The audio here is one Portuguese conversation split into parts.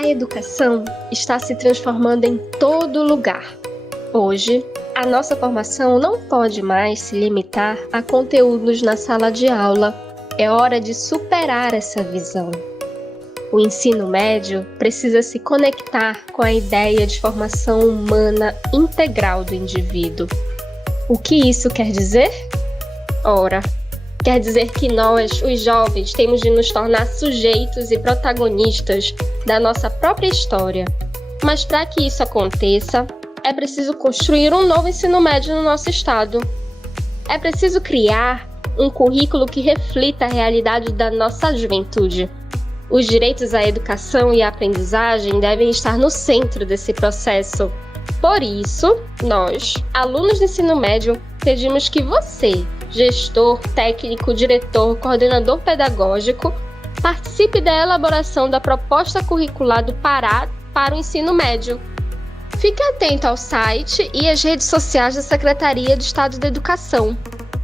A educação está se transformando em todo lugar. Hoje, a nossa formação não pode mais se limitar a conteúdos na sala de aula. É hora de superar essa visão. O ensino médio precisa se conectar com a ideia de formação humana integral do indivíduo. O que isso quer dizer? Ora, quer dizer que nós, os jovens, temos de nos tornar sujeitos e protagonistas da nossa própria história. Mas para que isso aconteça, é preciso construir um novo ensino médio no nosso estado. É preciso criar um currículo que reflita a realidade da nossa juventude. Os direitos à educação e à aprendizagem devem estar no centro desse processo. Por isso, nós, alunos do ensino médio, pedimos que você, gestor, técnico, diretor, coordenador pedagógico, participe da elaboração da proposta curricular do Pará para o ensino médio. Fique atento ao site e às redes sociais da Secretaria de Estado da Educação.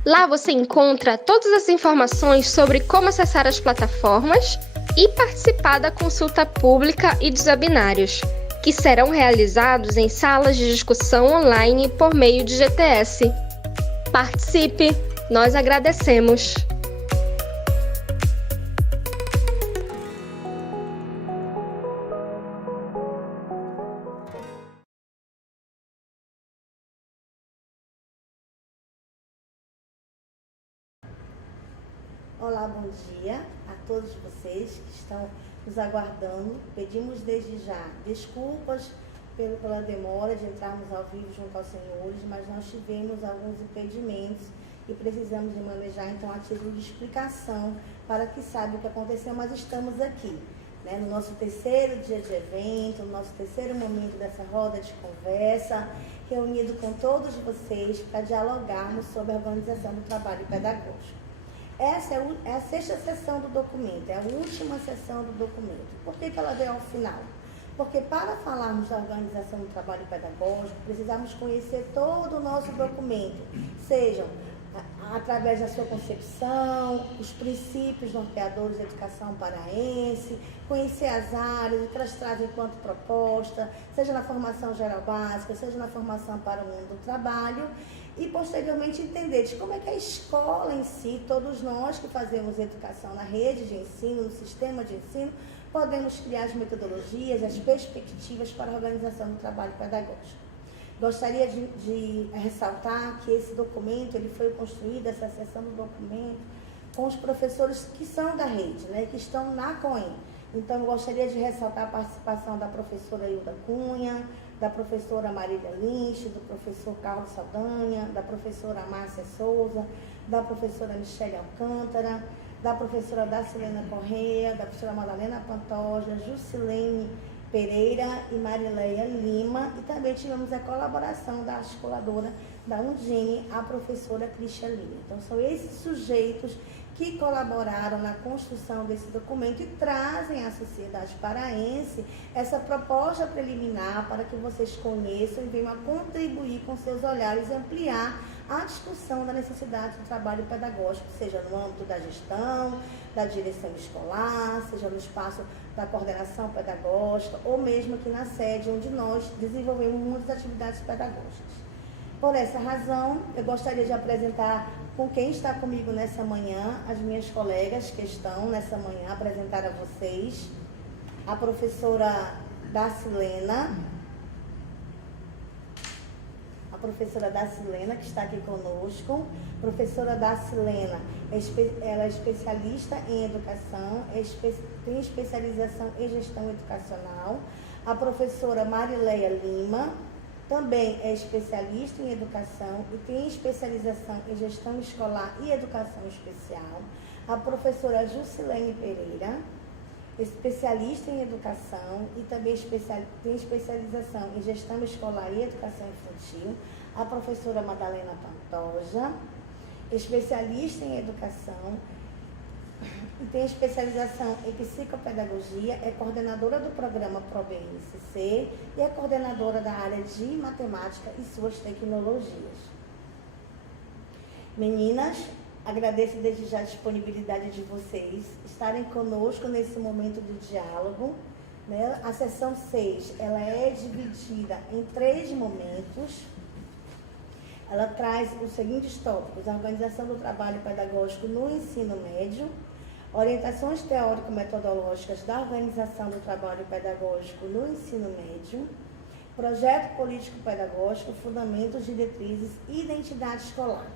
Lá você encontra todas as informações sobre como acessar as plataformas e participar da consulta pública e dos webinários, que serão realizados em salas de discussão online por meio de GTS. Participe! Nós agradecemos! Olá, bom dia a todos vocês que estão nos aguardando. Pedimos desde já desculpas pela demora de entrarmos ao vivo junto aos senhores, mas nós tivemos alguns impedimentos e precisamos de manejar então a título de explicação para que saiba o que aconteceu, mas estamos aqui, né, no nosso terceiro dia de evento, no nosso terceiro momento dessa roda de conversa, reunido com todos vocês para dialogarmos sobre a organização do trabalho pedagógico. Essa é a sexta sessão do documento, é a última sessão do documento. Por que ela veio ao final? Porque para falarmos da organização do trabalho pedagógico, precisamos conhecer todo o nosso documento, sejam através da sua concepção, os princípios norteadores da educação paraense, conhecer as áreas, o que elas trazem enquanto proposta, seja na formação geral básica, seja na formação para o mundo do trabalho, e posteriormente entender de como é que a escola em si, todos nós que fazemos educação na rede de ensino, no sistema de ensino, podemos criar as metodologias, as perspectivas para a organização do trabalho pedagógico. Gostaria de ressaltar que esse documento, ele foi construído, essa seção do documento, com os professores que são da rede, né, que estão na COEM. Então, eu gostaria de ressaltar a participação da professora Hilda Cunha, da professora Marília Lynch, do professor Carlos Saldanha, da professora Márcia Souza, da professora Michele Alcântara, da professora Dacilena Correia, da professora Madalena Pantoja, Jusilene Pereira e Marileia Lima, e também tivemos a colaboração da articuladora da Undine, a professora Cristia Lima. Então, são esses sujeitos que colaboraram na construção desse documento e trazem à sociedade paraense essa proposta preliminar para que vocês conheçam e venham a contribuir com seus olhares e ampliar a discussão da necessidade do trabalho pedagógico, seja no âmbito da gestão, da direção escolar, seja no espaço da coordenação pedagógica ou mesmo aqui na sede, onde nós desenvolvemos muitas atividades pedagógicas. Por essa razão, eu gostaria de apresentar com quem está comigo nessa manhã, as minhas colegas que estão nessa manhã, apresentar a vocês a professora Dacilena, que está aqui conosco. Professora Dacilena, ela é especialista em educação, tem especialização em gestão educacional. A professora Marileia Lima também é especialista em educação e tem especialização em gestão escolar e educação especial. A professora Jusilene Pereira, especialista em educação e também tem especialização em gestão escolar e educação infantil. A professora Madalena Pantoja, especialista em educação e tem especialização em psicopedagogia, é coordenadora do programa ProBNCC e é coordenadora da área de matemática e suas tecnologias. Meninas, agradeço desde já a disponibilidade de vocês estarem conosco nesse momento de diálogo, né? A sessão 6, ela é dividida em 3 momentos. Ela traz os seguintes tópicos: a organização do trabalho pedagógico no ensino médio, orientações teórico-metodológicas da organização do trabalho pedagógico no ensino médio, projeto político-pedagógico, fundamentos, diretrizes e identidade escolar.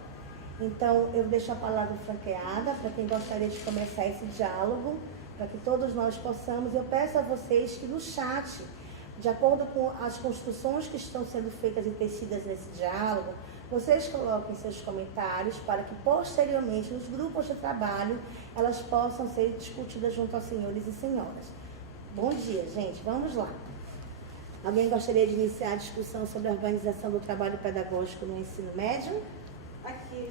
Então, eu deixo a palavra franqueada para quem gostaria de começar esse diálogo, para que todos nós possamos. Eu peço a vocês que no chat, de acordo com as construções que estão sendo feitas e tecidas nesse diálogo, vocês coloquem seus comentários para que posteriormente nos grupos de trabalho elas possam ser discutidas junto aos senhores e senhoras. Bom dia, gente. Vamos lá. Alguém gostaria de iniciar a discussão sobre a organização do trabalho pedagógico no ensino médio? Aqui,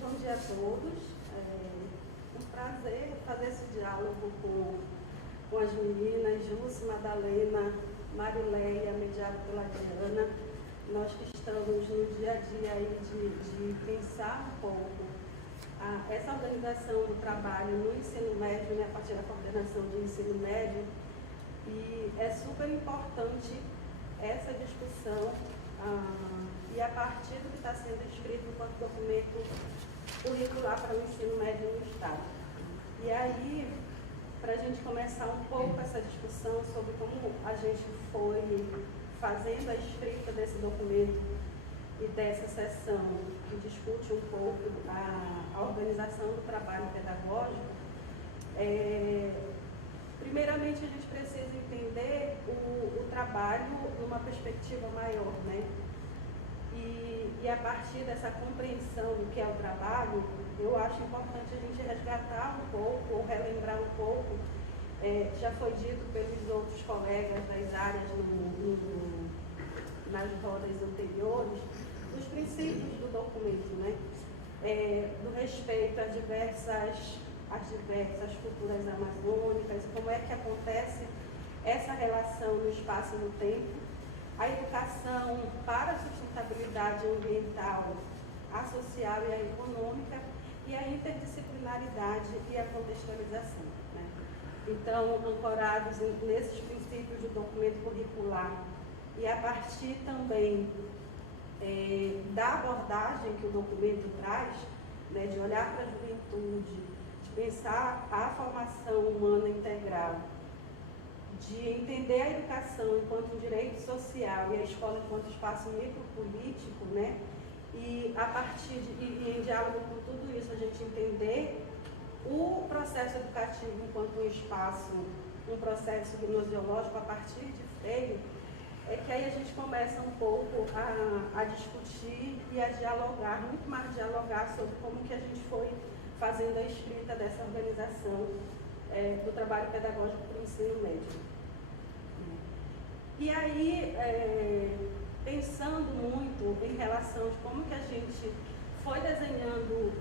bom dia a todos. É um prazer fazer esse diálogo com as meninas, Jússi, Madalena, Marileia, mediado pela Diana. Nós que estamos no dia a dia aí de pensar um pouco essa organização do trabalho no ensino médio, né, a partir da coordenação do ensino médio. E é super importante essa discussão e a partir do que está sendo escrito enquanto documento curricular para o ensino médio no Estado. E aí, para a gente começar um pouco essa discussão sobre como a gente foi fazendo a escrita desse documento e dessa sessão que discute um pouco a organização do trabalho pedagógico, primeiramente a gente precisa entender o trabalho numa perspectiva maior, né? E a partir dessa compreensão do que é o trabalho, eu acho importante a gente resgatar um pouco, ou relembrar um pouco, já foi dito pelos outros colegas das áreas nas rodas anteriores, dos princípios do documento, né? Do respeito às diversas culturas amazônicas, como é que acontece essa relação no espaço e no tempo, a educação para a sustentabilidade ambiental, a social e a econômica, e a interdisciplinaridade e a contextualização, né? Então, ancorados nesses princípios do documento curricular e a partir também da abordagem que o documento traz, né, de olhar para a juventude, de pensar a formação humana integral, de entender a educação enquanto um direito social e a escola enquanto espaço micropolítico, né? E a partir e em diálogo com tudo isso, a gente entender o processo educativo enquanto um espaço, um processo gnoseológico a partir de Freire, é que aí a gente começa um pouco a discutir e a dialogar, muito mais dialogar sobre como que a gente foi fazendo a escrita dessa organização do trabalho pedagógico para o ensino médio. E aí, pensando muito em relação de como que a gente foi desenhando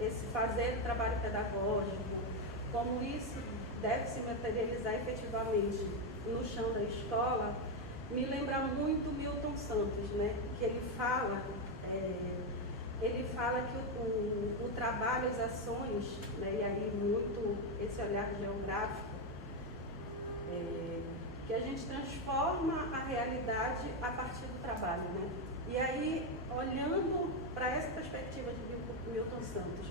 esse fazer do trabalho pedagógico, como isso deve se materializar efetivamente no chão da escola, me lembra muito Milton Santos, né? Que ele fala que o trabalho, as ações, né? E aí muito esse olhar geográfico, que a gente transforma a realidade a partir do trabalho, né? E aí, olhando para essa perspectiva de Milton Santos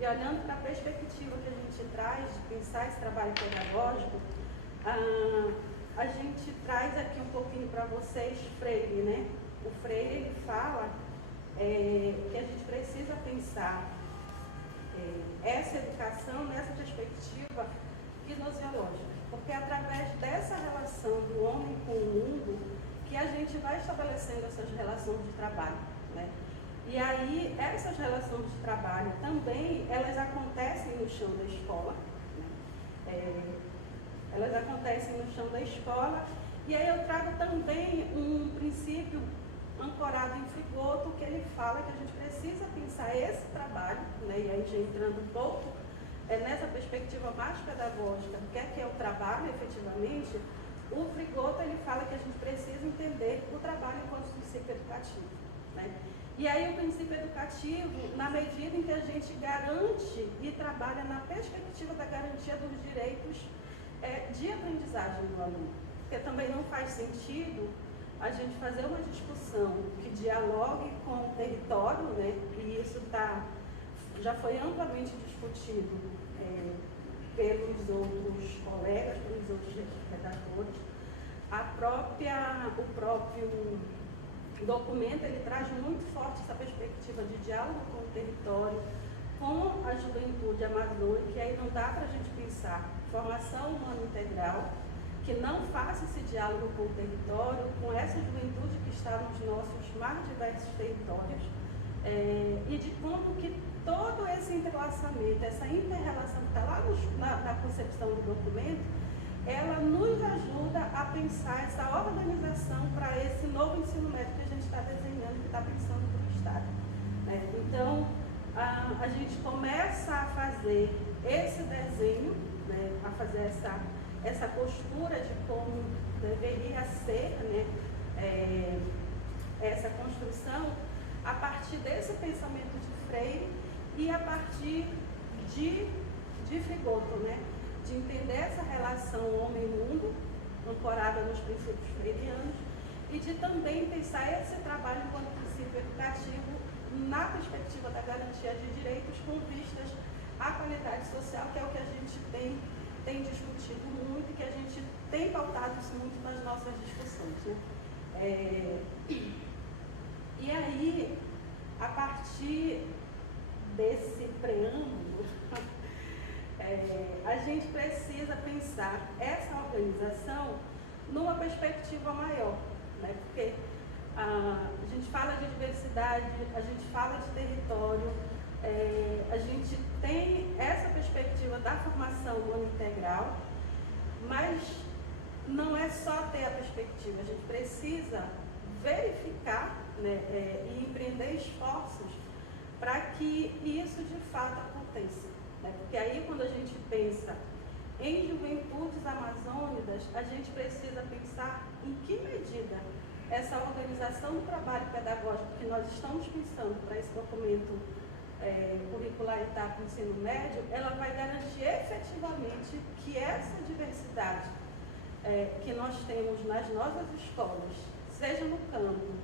e olhando para a perspectiva que a gente traz de pensar esse trabalho pedagógico, a gente traz aqui um pouquinho para vocês Freire, né? O Freire, ele fala que a gente precisa pensar essa educação nessa perspectiva gnoseológica, porque é através dessa relação do homem com o mundo que a gente vai estabelecendo essas relações de trabalho, né? E aí, essas relações de trabalho também, elas acontecem no chão da escola, né? Elas acontecem no chão da escola, e aí eu trago também um princípio ancorado em Frigoto, que ele fala que a gente precisa pensar esse trabalho, né? E aí já entrando um pouco nessa perspectiva mais pedagógica, do que é o trabalho efetivamente, o Frigoto, ele fala que a gente precisa entender o trabalho enquanto princípio educativo, né? E aí o princípio educativo, na medida em que a gente garante e trabalha na perspectiva da garantia dos direitos de aprendizagem do aluno. Porque também não faz sentido a gente fazer uma discussão que dialogue com o território, né? E isso já foi amplamente discutido pelos outros colegas, pelos outros redatores. O próprio documento, ele traz muito forte essa perspectiva de diálogo com o território, com a juventude amazônica, e aí não dá para a gente pensar formação humana integral que não faça esse diálogo com o território, com essa juventude que está nos nossos mais diversos territórios, e de como que todo esse entrelaçamento, essa inter-relação que está lá na concepção do documento, ela nos ajuda a pensar essa organização para esse novo ensino médio que a gente está desenhando, que está pensando para o Estado. Então, a gente começa a fazer esse desenho, né, a fazer essa postura de como deveria ser, né, essa construção a partir desse pensamento de Freire e a partir de Frigoto, né, de entender essa relação homem-mundo, ancorada nos princípios freirianos, e de também pensar esse trabalho enquanto princípio educativo na perspectiva da garantia de direitos com vistas à qualidade social, que é o que a gente tem discutido muito e que a gente tem pautado isso muito nas nossas discussões, né? E aí, a partir desse preâmbulo, a gente precisa pensar essa organização numa perspectiva maior, né? Porque a gente fala de diversidade, a gente fala de território, a gente tem essa perspectiva da formação humana integral, mas não é só ter a perspectiva, a gente precisa verificar, né, e empreender esforços para que isso de fato aconteça, né? Porque aí quando a gente pensa em juventudes amazônicas, a gente precisa pensar em que medida essa organização do trabalho pedagógico que nós estamos pensando para esse documento curricular e para o ensino médio, ela vai garantir efetivamente que essa diversidade que nós temos nas nossas escolas, seja no campo,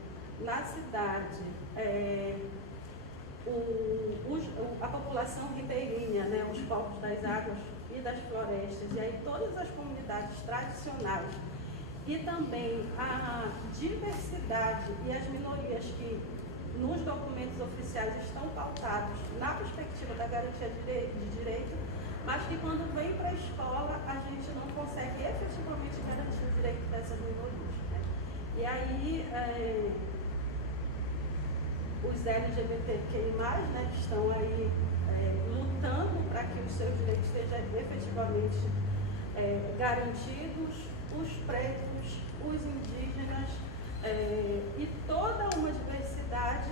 na cidade, a população ribeirinha, né, os povos das águas e das florestas, e aí todas as comunidades tradicionais, e também a diversidade e as minorias que nos documentos oficiais estão pautados na perspectiva da garantia de direito, mas que quando vem para a escola a gente não consegue efetivamente garantir o direito dessas minorias, né? E aí os LGBTQI+, né, que estão aí lutando para que os seus direitos sejam efetivamente garantidos, os pretos, os indígenas e toda uma diversidade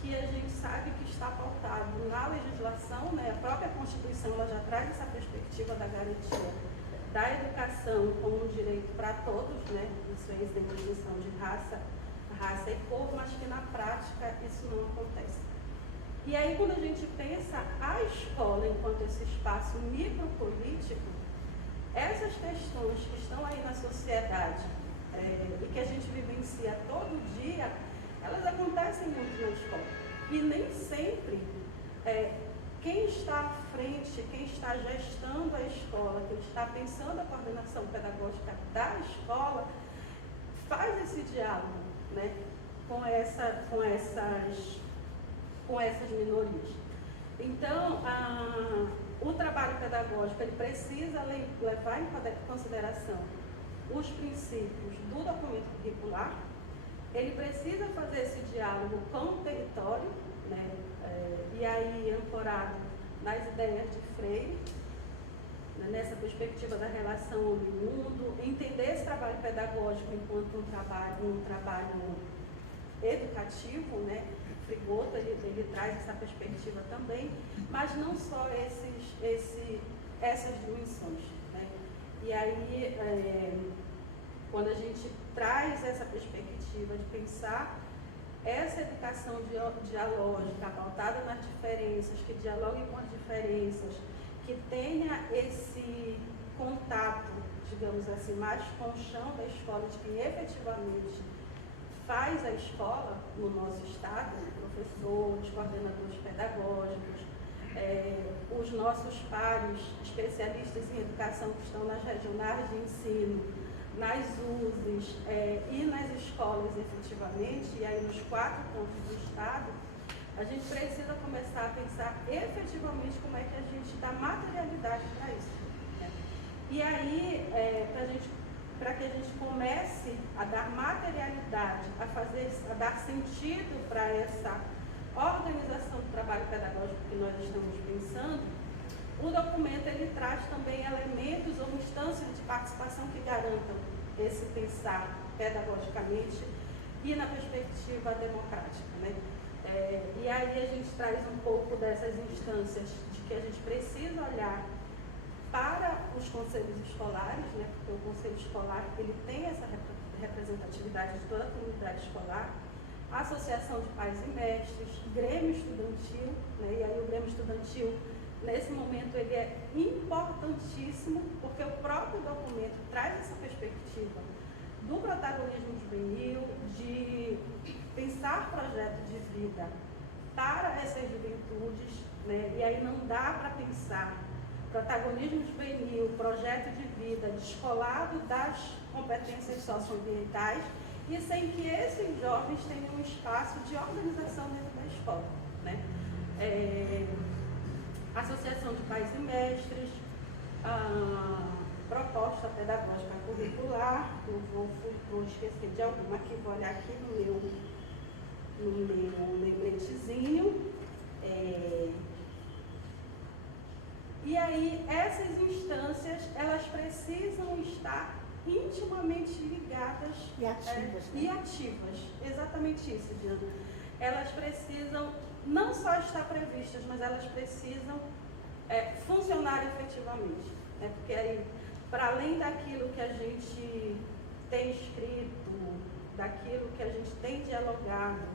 que a gente sabe que está pautado na legislação, né? A própria Constituição ela já traz essa perspectiva da garantia da educação como um direito para todos, né? Isso é a definição de raça e cor, mas que na prática isso não acontece. E aí quando a gente pensa a escola enquanto esse espaço micropolítico, essas questões que estão aí na sociedade e que a gente vivencia todo dia, elas acontecem muito na escola. E nem sempre quem está à frente, quem está gestando a escola, quem está pensando a coordenação pedagógica da escola, faz esse diálogo, né, com essas minorias. Então, o trabalho pedagógico ele precisa levar em consideração os princípios do documento curricular, ele precisa fazer esse diálogo com o território, né, e aí ancorado nas ideias de Freire, né, nessa perspectiva da relação homem-mundo, entender esse trabalho pedagógico enquanto um trabalho educativo, né? Frigoto ele traz essa perspectiva também, mas não só essas dimensões, né? E aí, quando a gente traz essa perspectiva de pensar essa educação dialógica, pautada nas diferenças, que dialogue com as diferenças, que tenha esse contato, digamos assim, mais com o chão da escola, de quem efetivamente faz a escola no nosso estado, professores, coordenadores pedagógicos, os nossos pares especialistas em educação que estão nas regionais de ensino, nas USES e nas escolas efetivamente, e aí nos 4 pontos do estado, a gente precisa começar a pensar efetivamente como é que a gente dá materialidade para isso. Né? E aí, para que a gente comece a dar materialidade, a dar sentido para essa organização do trabalho pedagógico que nós estamos pensando, o documento ele traz também elementos ou instâncias de participação que garantam esse pensar pedagogicamente e na perspectiva democrática. Né? E aí a gente traz um pouco dessas instâncias de que a gente precisa olhar para os conselhos escolares, né? Porque o conselho escolar ele tem essa representatividade de toda a comunidade escolar, a associação de pais e mestres, grêmio estudantil, né? E aí o grêmio estudantil, nesse momento, ele é importantíssimo, porque o próprio documento traz essa perspectiva do protagonismo juvenil, de pensar projeto de vida para essas juventudes, né? E aí não dá para pensar protagonismo juvenil, projeto de vida descolado das competências socioambientais e sem que esses jovens tenham um espaço de organização dentro da escola. Né? Associação de pais e mestres, proposta pedagógica curricular, eu vou esquecer de alguma aqui, vou olhar aqui no meu lembretezinho. E aí, essas instâncias, elas precisam estar intimamente ligadas e ativas. E ativas, exatamente isso, Diana. Elas precisam não só estar previstas, mas elas precisam funcionar efetivamente. Né? Porque aí, para além daquilo que a gente tem escrito, daquilo que a gente tem dialogado,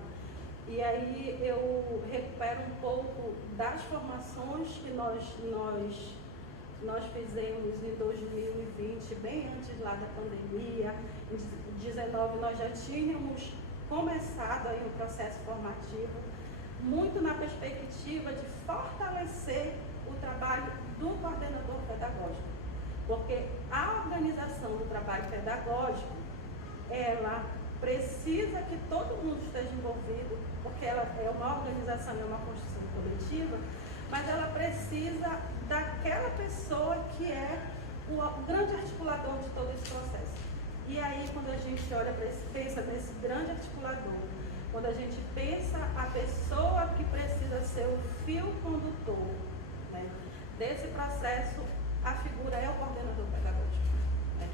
e aí eu recupero um pouco das formações que nós fizemos em 2020, bem antes lá da pandemia. Em 2019 nós já tínhamos começado aí um processo formativo, muito na perspectiva de fortalecer o trabalho do coordenador pedagógico. Porque a organização do trabalho pedagógico, ela precisa que todo mundo esteja envolvido, porque ela é uma organização, é uma construção coletiva, mas ela precisa daquela pessoa que é o grande articulador de todo esse processo. E aí, quando a gente olha pensa nesse grande articulador, quando a gente pensa a pessoa que precisa ser o fio condutor, né, desse processo, a figura é o coordenador pedagógico. Né?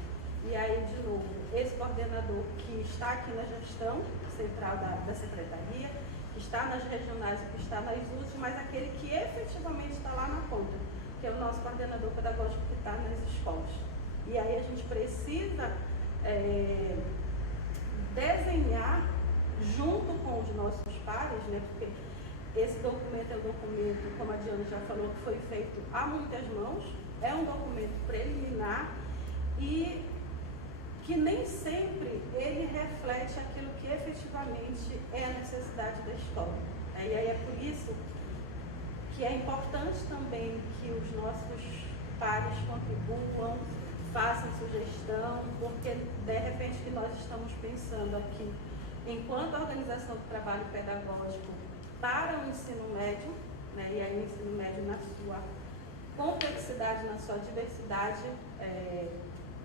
E aí, de novo, esse coordenador que está aqui na gestão central da secretaria, que está nas regionais, que está nas USES, mas aquele que efetivamente está lá na ponta, que é o nosso coordenador pedagógico que está nas escolas. E aí a gente precisa desenhar junto com os nossos pares, né, porque esse documento é um documento, como a Diana já falou, que foi feito a muitas mãos, é um documento preliminar e que nem sempre ele reflete aquilo que efetivamente é a necessidade da escola. E aí é por isso que é importante também que os nossos pares contribuam, façam sugestão, porque de repente que nós estamos pensando aqui, enquanto organização do trabalho pedagógico para o ensino médio, né, e aí o ensino médio na sua complexidade, na sua diversidade,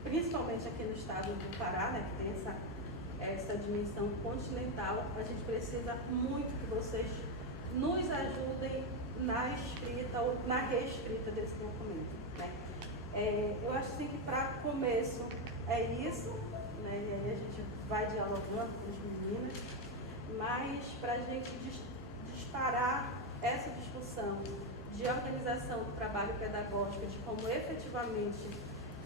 principalmente aqui no estado do Pará, né, que tem essa dimensão continental, a gente precisa muito que vocês nos ajudem na escrita ou na reescrita desse documento. Né? Eu acho assim que para começo é isso, né, e aí a gente vai dialogando com as meninas, mas para a gente disparar essa discussão de organização do trabalho pedagógico, de como efetivamente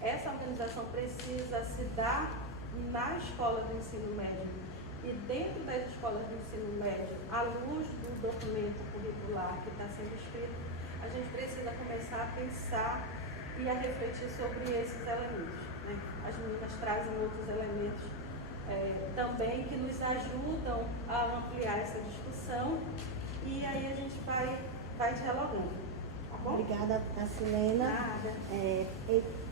essa organização precisa se dar na escola do ensino médio e dentro das escolas do ensino médio, à luz do documento curricular que está sendo escrito, a gente precisa começar a pensar e a refletir sobre esses elementos, né? As meninas trazem outros elementos também que nos ajudam a ampliar essa discussão e aí a gente vai dialogando, tá bom? Obrigada, Dacilena. Nada.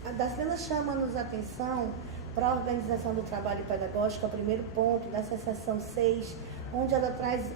A Dacilena chama-nos a atenção para a organização do trabalho pedagógico, é o primeiro ponto dessa seção 6, onde ela traz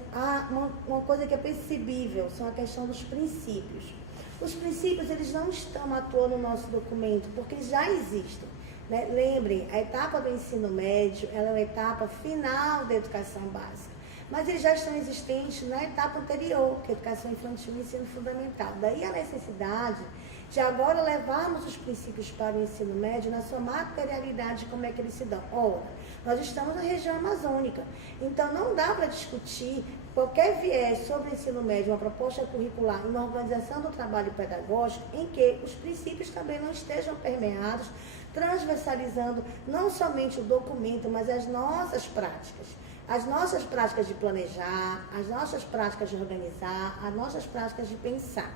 uma coisa que é percebível, são a questão dos princípios. Os princípios, eles não estão atuando no nosso documento, porque eles já existem, né? Lembrem, a etapa do ensino médio, ela é uma etapa final da educação básica, mas eles já estão existentes na etapa anterior, que é a educação infantil e ensino fundamental. Daí a necessidade de agora levarmos os princípios para o ensino médio na sua materialidade, como é que eles se dão. Ora, nós estamos na região amazônica, então não dá para discutir qualquer viés sobre o ensino médio, uma proposta curricular e uma organização do trabalho pedagógico em que os princípios também não estejam permeados, transversalizando não somente o documento, mas as nossas práticas. As nossas práticas de planejar, as nossas práticas de organizar, as nossas práticas de pensar.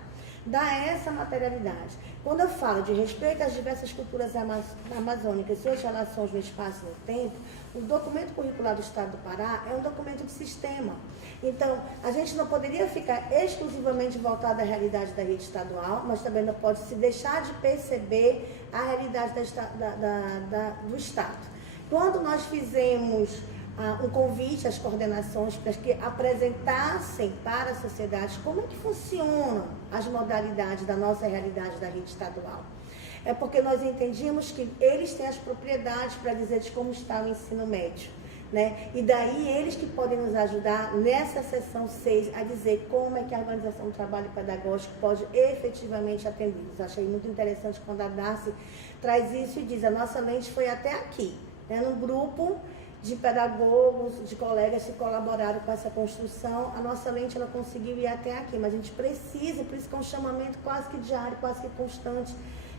Dá essa materialidade. Quando eu falo de respeito às diversas culturas amazônicas e suas relações no espaço e no tempo, o documento curricular do Estado do Pará é um documento de sistema. Então, a gente não poderia ficar exclusivamente voltado à realidade da rede estadual, mas também não pode se deixar de perceber a realidade do Estado. Quando nós fizemos um convite às coordenações para que apresentassem para a sociedade como é que funcionam as modalidades da nossa realidade da rede estadual. É porque nós entendíamos que eles têm as propriedades para dizer de como está o ensino médio, né? E daí eles que podem nos ajudar nessa seção 6 a dizer como é que a organização do trabalho pedagógico pode efetivamente atendê-los. Achei muito interessante quando a Darcy traz isso e diz, a nossa lente foi até aqui, né? Num grupo de pedagogos, de colegas que colaboraram com essa construção, a nossa lente ela conseguiu ir até aqui, mas a gente precisa, por isso que é um chamamento quase que diário, quase que constante,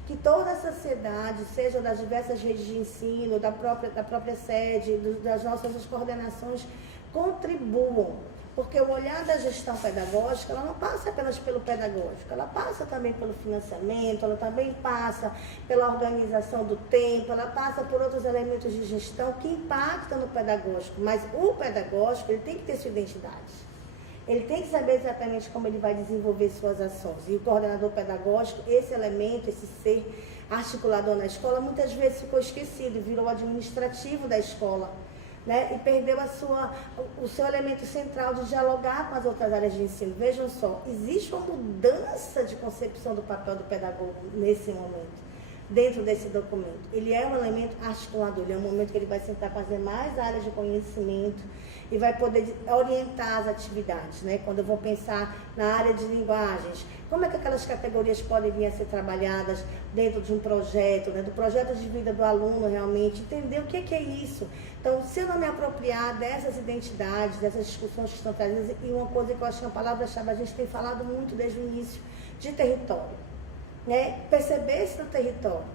que toda a sociedade, seja das diversas redes de ensino, da própria sede, das nossas coordenações, contribuam. Porque o olhar da gestão pedagógica, ela não passa apenas pelo pedagógico, ela passa também pelo financiamento, ela também passa pela organização do tempo, ela passa por outros elementos de gestão que impactam no pedagógico. Mas o pedagógico, ele tem que ter sua identidade. Ele tem que saber exatamente como ele vai desenvolver suas ações. E o coordenador pedagógico, esse elemento, esse ser articulador na escola, muitas vezes ficou esquecido, virou administrativo da escola, né? E perdeu o seu elemento central de dialogar com as outras áreas de ensino. Vejam só, existe uma mudança de concepção do papel do pedagogo nesse momento, dentro desse documento. Ele é um elemento articulador, ele é um momento que ele vai sentar com as demais áreas de conhecimento e vai poder orientar as atividades, né? Quando eu vou pensar na área de linguagens, como é que aquelas categorias podem vir a ser trabalhadas dentro de um projeto, né? Do projeto de vida do aluno realmente, entender o que é isso. Então, se eu não me apropriar dessas identidades, dessas discussões que estão trazidas, e uma coisa que eu acho que é uma palavra-chave, a gente tem falado muito desde o início, de território, né? Perceber-se no território,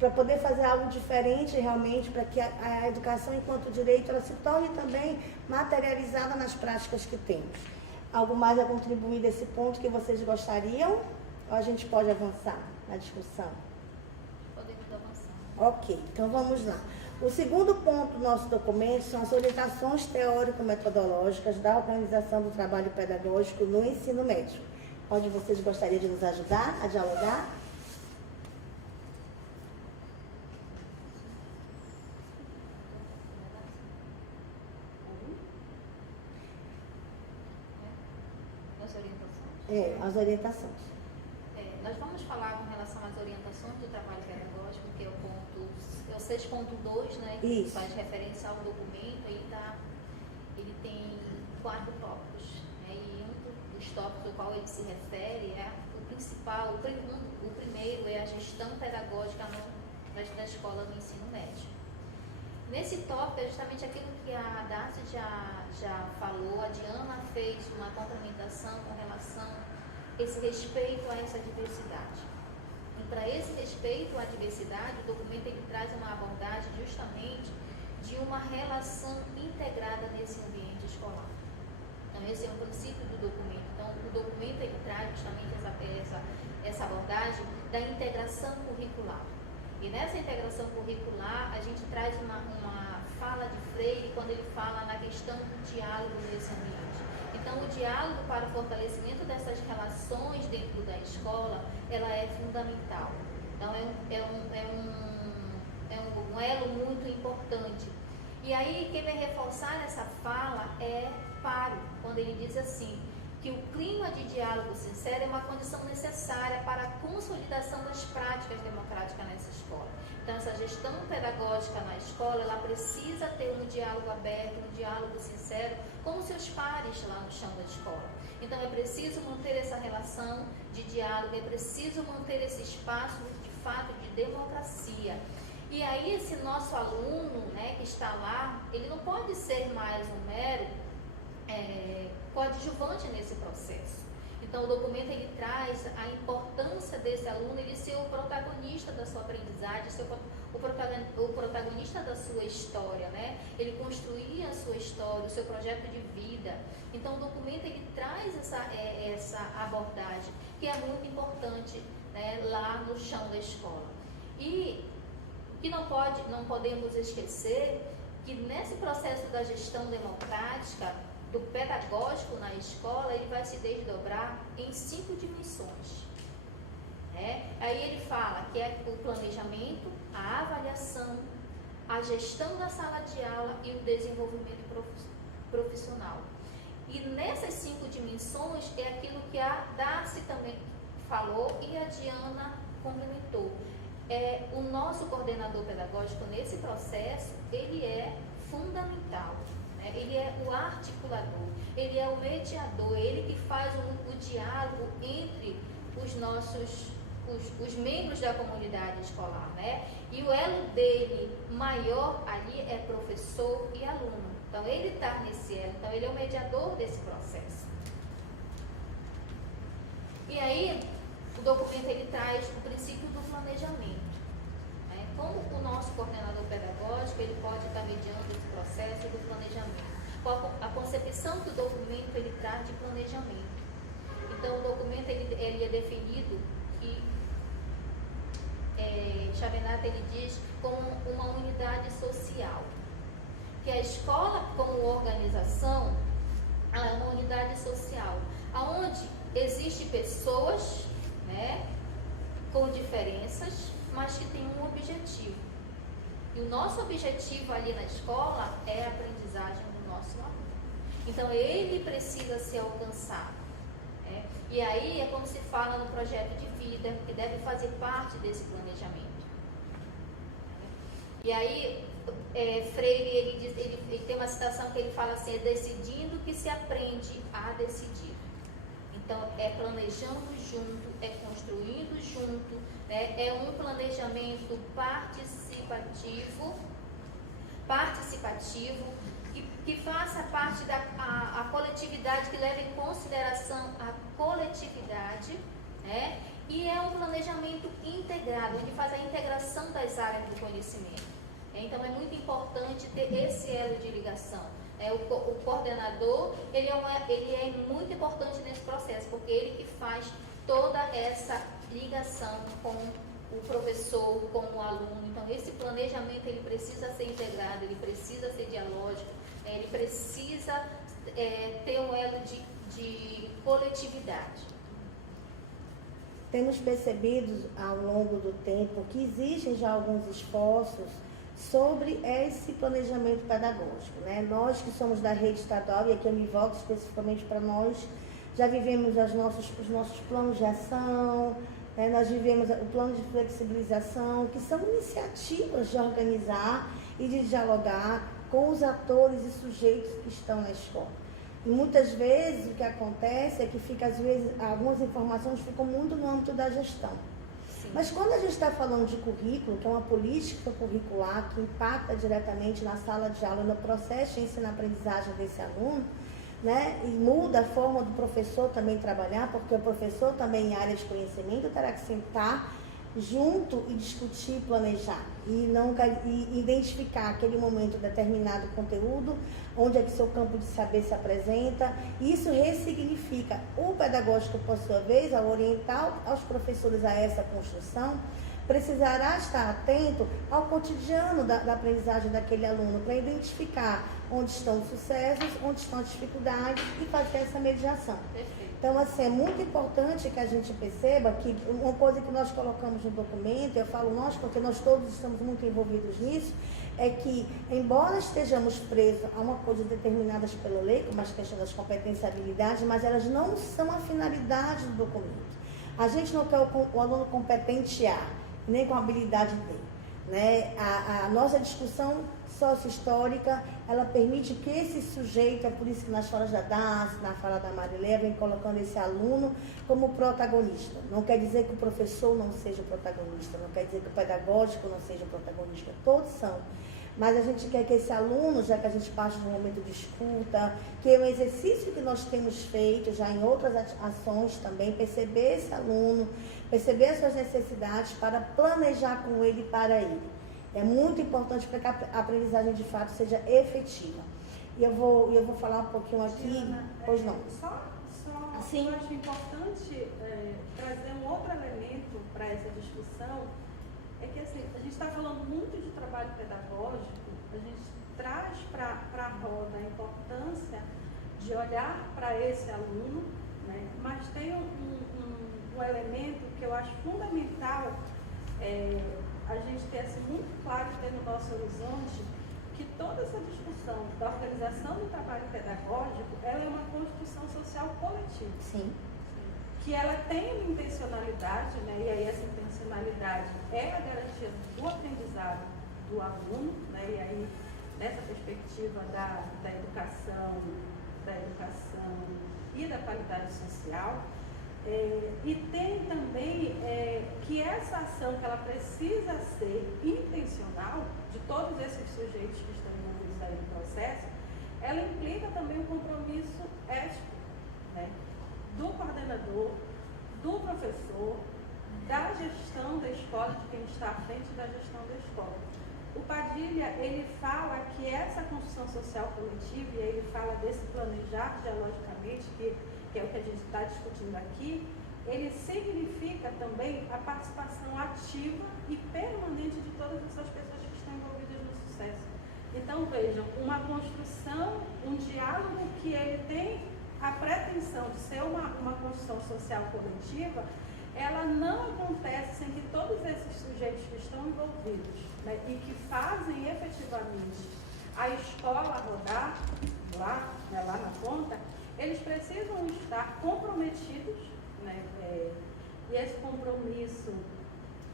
para poder fazer algo diferente realmente, para que a educação enquanto direito, ela se torne também materializada nas práticas que temos. Algo mais a contribuir desse ponto que vocês gostariam? Ou a gente pode avançar na discussão? Podemos avançar. Ok, então vamos lá. O segundo ponto do nosso documento são as orientações teórico-metodológicas da organização do trabalho pedagógico no ensino médio. Onde vocês gostariam de nos ajudar a dialogar? As orientações. As orientações. Nós vamos falar com relação às orientações do trabalho pedagógico, que é o 6.2, né? Que Isso. faz referência ao documento, ele tem 4 tópicos, né? E um dos tópicos ao qual ele se refere é o principal, o primeiro é a gestão pedagógica da escola do ensino médio. Nesse tópico é justamente aquilo que a Darcy já falou, a Diana fez uma complementação com relação a esse respeito a essa diversidade. E para esse respeito à diversidade, o documento ele traz uma abordagem justamente de uma relação integrada nesse ambiente escolar. Então esse é um princípio do documento Então, o documento ele traz justamente essa abordagem da integração curricular. E nessa integração curricular, a gente traz uma fala de Freire quando ele fala na questão do diálogo nesse ambiente. Então, o diálogo para o fortalecimento dessas relações dentro da escola, ela é fundamental. Então, é um elo muito importante. E aí, quem vai reforçar essa fala é Paro, quando ele diz assim, que o clima de diálogo sincero é uma condição necessária para a consolidação das práticas democráticas nessa escola. Então, essa gestão pedagógica na escola, ela precisa ter um diálogo aberto, um diálogo sincero com os seus pares lá no chão da escola. Então, é preciso manter essa relação de diálogo, é preciso manter esse espaço, de fato, de democracia. E aí, esse nosso aluno, né, que está lá, ele não pode ser mais um mero coadjuvante nesse processo. Então, o documento ele traz a importância desse aluno, ele ser o protagonista da sua aprendizagem, ser o protagonista da sua história, né? Ele construir a sua história, o seu projeto de vida. Então, o documento ele traz essa abordagem, que é muito importante, né, lá no chão da escola. E o que não podemos esquecer que nesse processo da gestão democrática, do pedagógico na escola, ele vai se desdobrar em 5 dimensões. Aí ele fala que é o planejamento, a avaliação, a gestão da sala de aula e o desenvolvimento profissional. E nessas 5 dimensões é aquilo que a Darcy também falou e a Diana complementou. O nosso coordenador pedagógico nesse processo, ele é fundamental. Ele é o articulador, ele é o mediador, ele que faz o diálogo entre os membros da comunidade escolar, né? E o elo dele maior ali é professor e aluno. Então, ele está nesse elo, então ele é o mediador desse processo. E aí, o documento ele traz o princípio do planejamento. Como o nosso coordenador pedagógico ele pode estar mediando esse processo do planejamento. A concepção que o documento ele traz de planejamento. Então, o documento ele é definido que Chavenat ele diz como uma unidade social. Que a escola como organização ela é uma unidade social, onde existem pessoas, né, com diferenças, mas que tem um objetivo. E o nosso objetivo ali na escola é a aprendizagem do nosso aluno. Então, ele precisa ser alcançado. E aí é como se fala no projeto de vida, que deve fazer parte desse planejamento. E aí, Freire, ele tem uma citação que ele fala assim, é decidindo que se aprende a decidir. Então, é planejando junto, é construindo junto, né? É um planejamento participativo que faça parte da coletividade, que leve em consideração a coletividade, né? E é um planejamento integrado, onde faz a integração das áreas do conhecimento. Então, é muito importante ter esse elo de ligação. O coordenador, ele é muito importante nesse processo, porque ele que faz toda essa ligação com o professor, com o aluno. Então, esse planejamento, ele precisa ser integrado, ele precisa ser dialógico, ele precisa ter um elo de coletividade. Temos percebido ao longo do tempo que existem já alguns esforços sobre esse planejamento pedagógico, né? Nós que somos da rede estadual, e aqui eu me volto especificamente para nós, já vivemos os nossos planos de ação, né? Nós vivemos o plano de flexibilização, que são iniciativas de organizar e de dialogar com os atores e sujeitos que estão na escola. E muitas vezes o que acontece é que às vezes, algumas informações ficam muito no âmbito da gestão. Sim. Mas quando a gente está falando de currículo, que é uma política curricular que impacta diretamente na sala de aula, no processo de ensino-aprendizagem desse aluno, né? E muda a forma do professor também trabalhar, porque o professor também em área de conhecimento terá que sentar junto e discutir, planejar e identificar aquele momento determinado conteúdo, onde é que seu campo de saber se apresenta. Isso ressignifica. O pedagógico, por sua vez, ao orientar aos professores a essa construção, precisará estar atento ao cotidiano da aprendizagem daquele aluno, para identificar onde estão os sucessos, onde estão as dificuldades e fazer essa mediação. Então, assim, é muito importante que a gente perceba que uma coisa que nós colocamos no documento, eu falo nós porque nós todos estamos muito envolvidos nisso, é que, embora estejamos presos a uma coisa determinadas pela lei, como as questões das competências e habilidades, mas elas não são a finalidade do documento. A gente não quer o aluno competente A, nem com a habilidade dele, né? A nossa discussão sócio-histórica, ela permite que esse sujeito, é por isso que nas falas da Darcy, na fala da Marilé, vem colocando esse aluno como protagonista. Não quer dizer que o professor não seja o protagonista, não quer dizer que o pedagógico não seja o protagonista, todos são. Mas a gente quer que esse aluno, já que a gente parte de um momento de escuta, que é um exercício que nós temos feito já em outras ações também, perceber esse aluno, perceber as suas necessidades para planejar com ele e para ele. É muito importante para que a aprendizagem de fato seja efetiva. E eu vou falar um pouquinho aqui, Diana, pois não. Só Assim, eu acho importante trazer um outro elemento para essa discussão, é que assim, a gente está falando muito de trabalho pedagógico, a gente traz para a roda a importância de olhar para esse aluno, né? Mas tem um elemento que eu acho fundamental, a gente ter assim, muito claro, ter no nosso horizonte, que toda essa discussão da organização do trabalho pedagógico, ela é uma construção social coletiva. sim. Que ela tem uma intencionalidade, né? E aí essa intencionalidade é a garantia do aprendizado do aluno, né? E aí, nessa perspectiva da educação e da qualidade social, e tem também que essa ação, que ela precisa ser intencional, de todos esses sujeitos que estão envolvidos aí no processo, ela implica também um compromisso ético, né? Do coordenador, do professor, da gestão da escola, de quem está à frente da gestão da escola. O Padilha, ele fala que essa construção social coletiva, e ele fala desse planejar dialogicamente, que é o que a gente está discutindo aqui, ele significa também a participação ativa e permanente de todas essas pessoas que estão envolvidas no sucesso. Então, vejam, uma construção, um diálogo que ele tem a pretensão de ser uma construção social coletiva, ela não acontece sem que todos esses sujeitos que estão envolvidos, né, e que fazem efetivamente a escola rodar lá, né, lá na ponta, eles precisam estar comprometidos, né, e esse compromisso,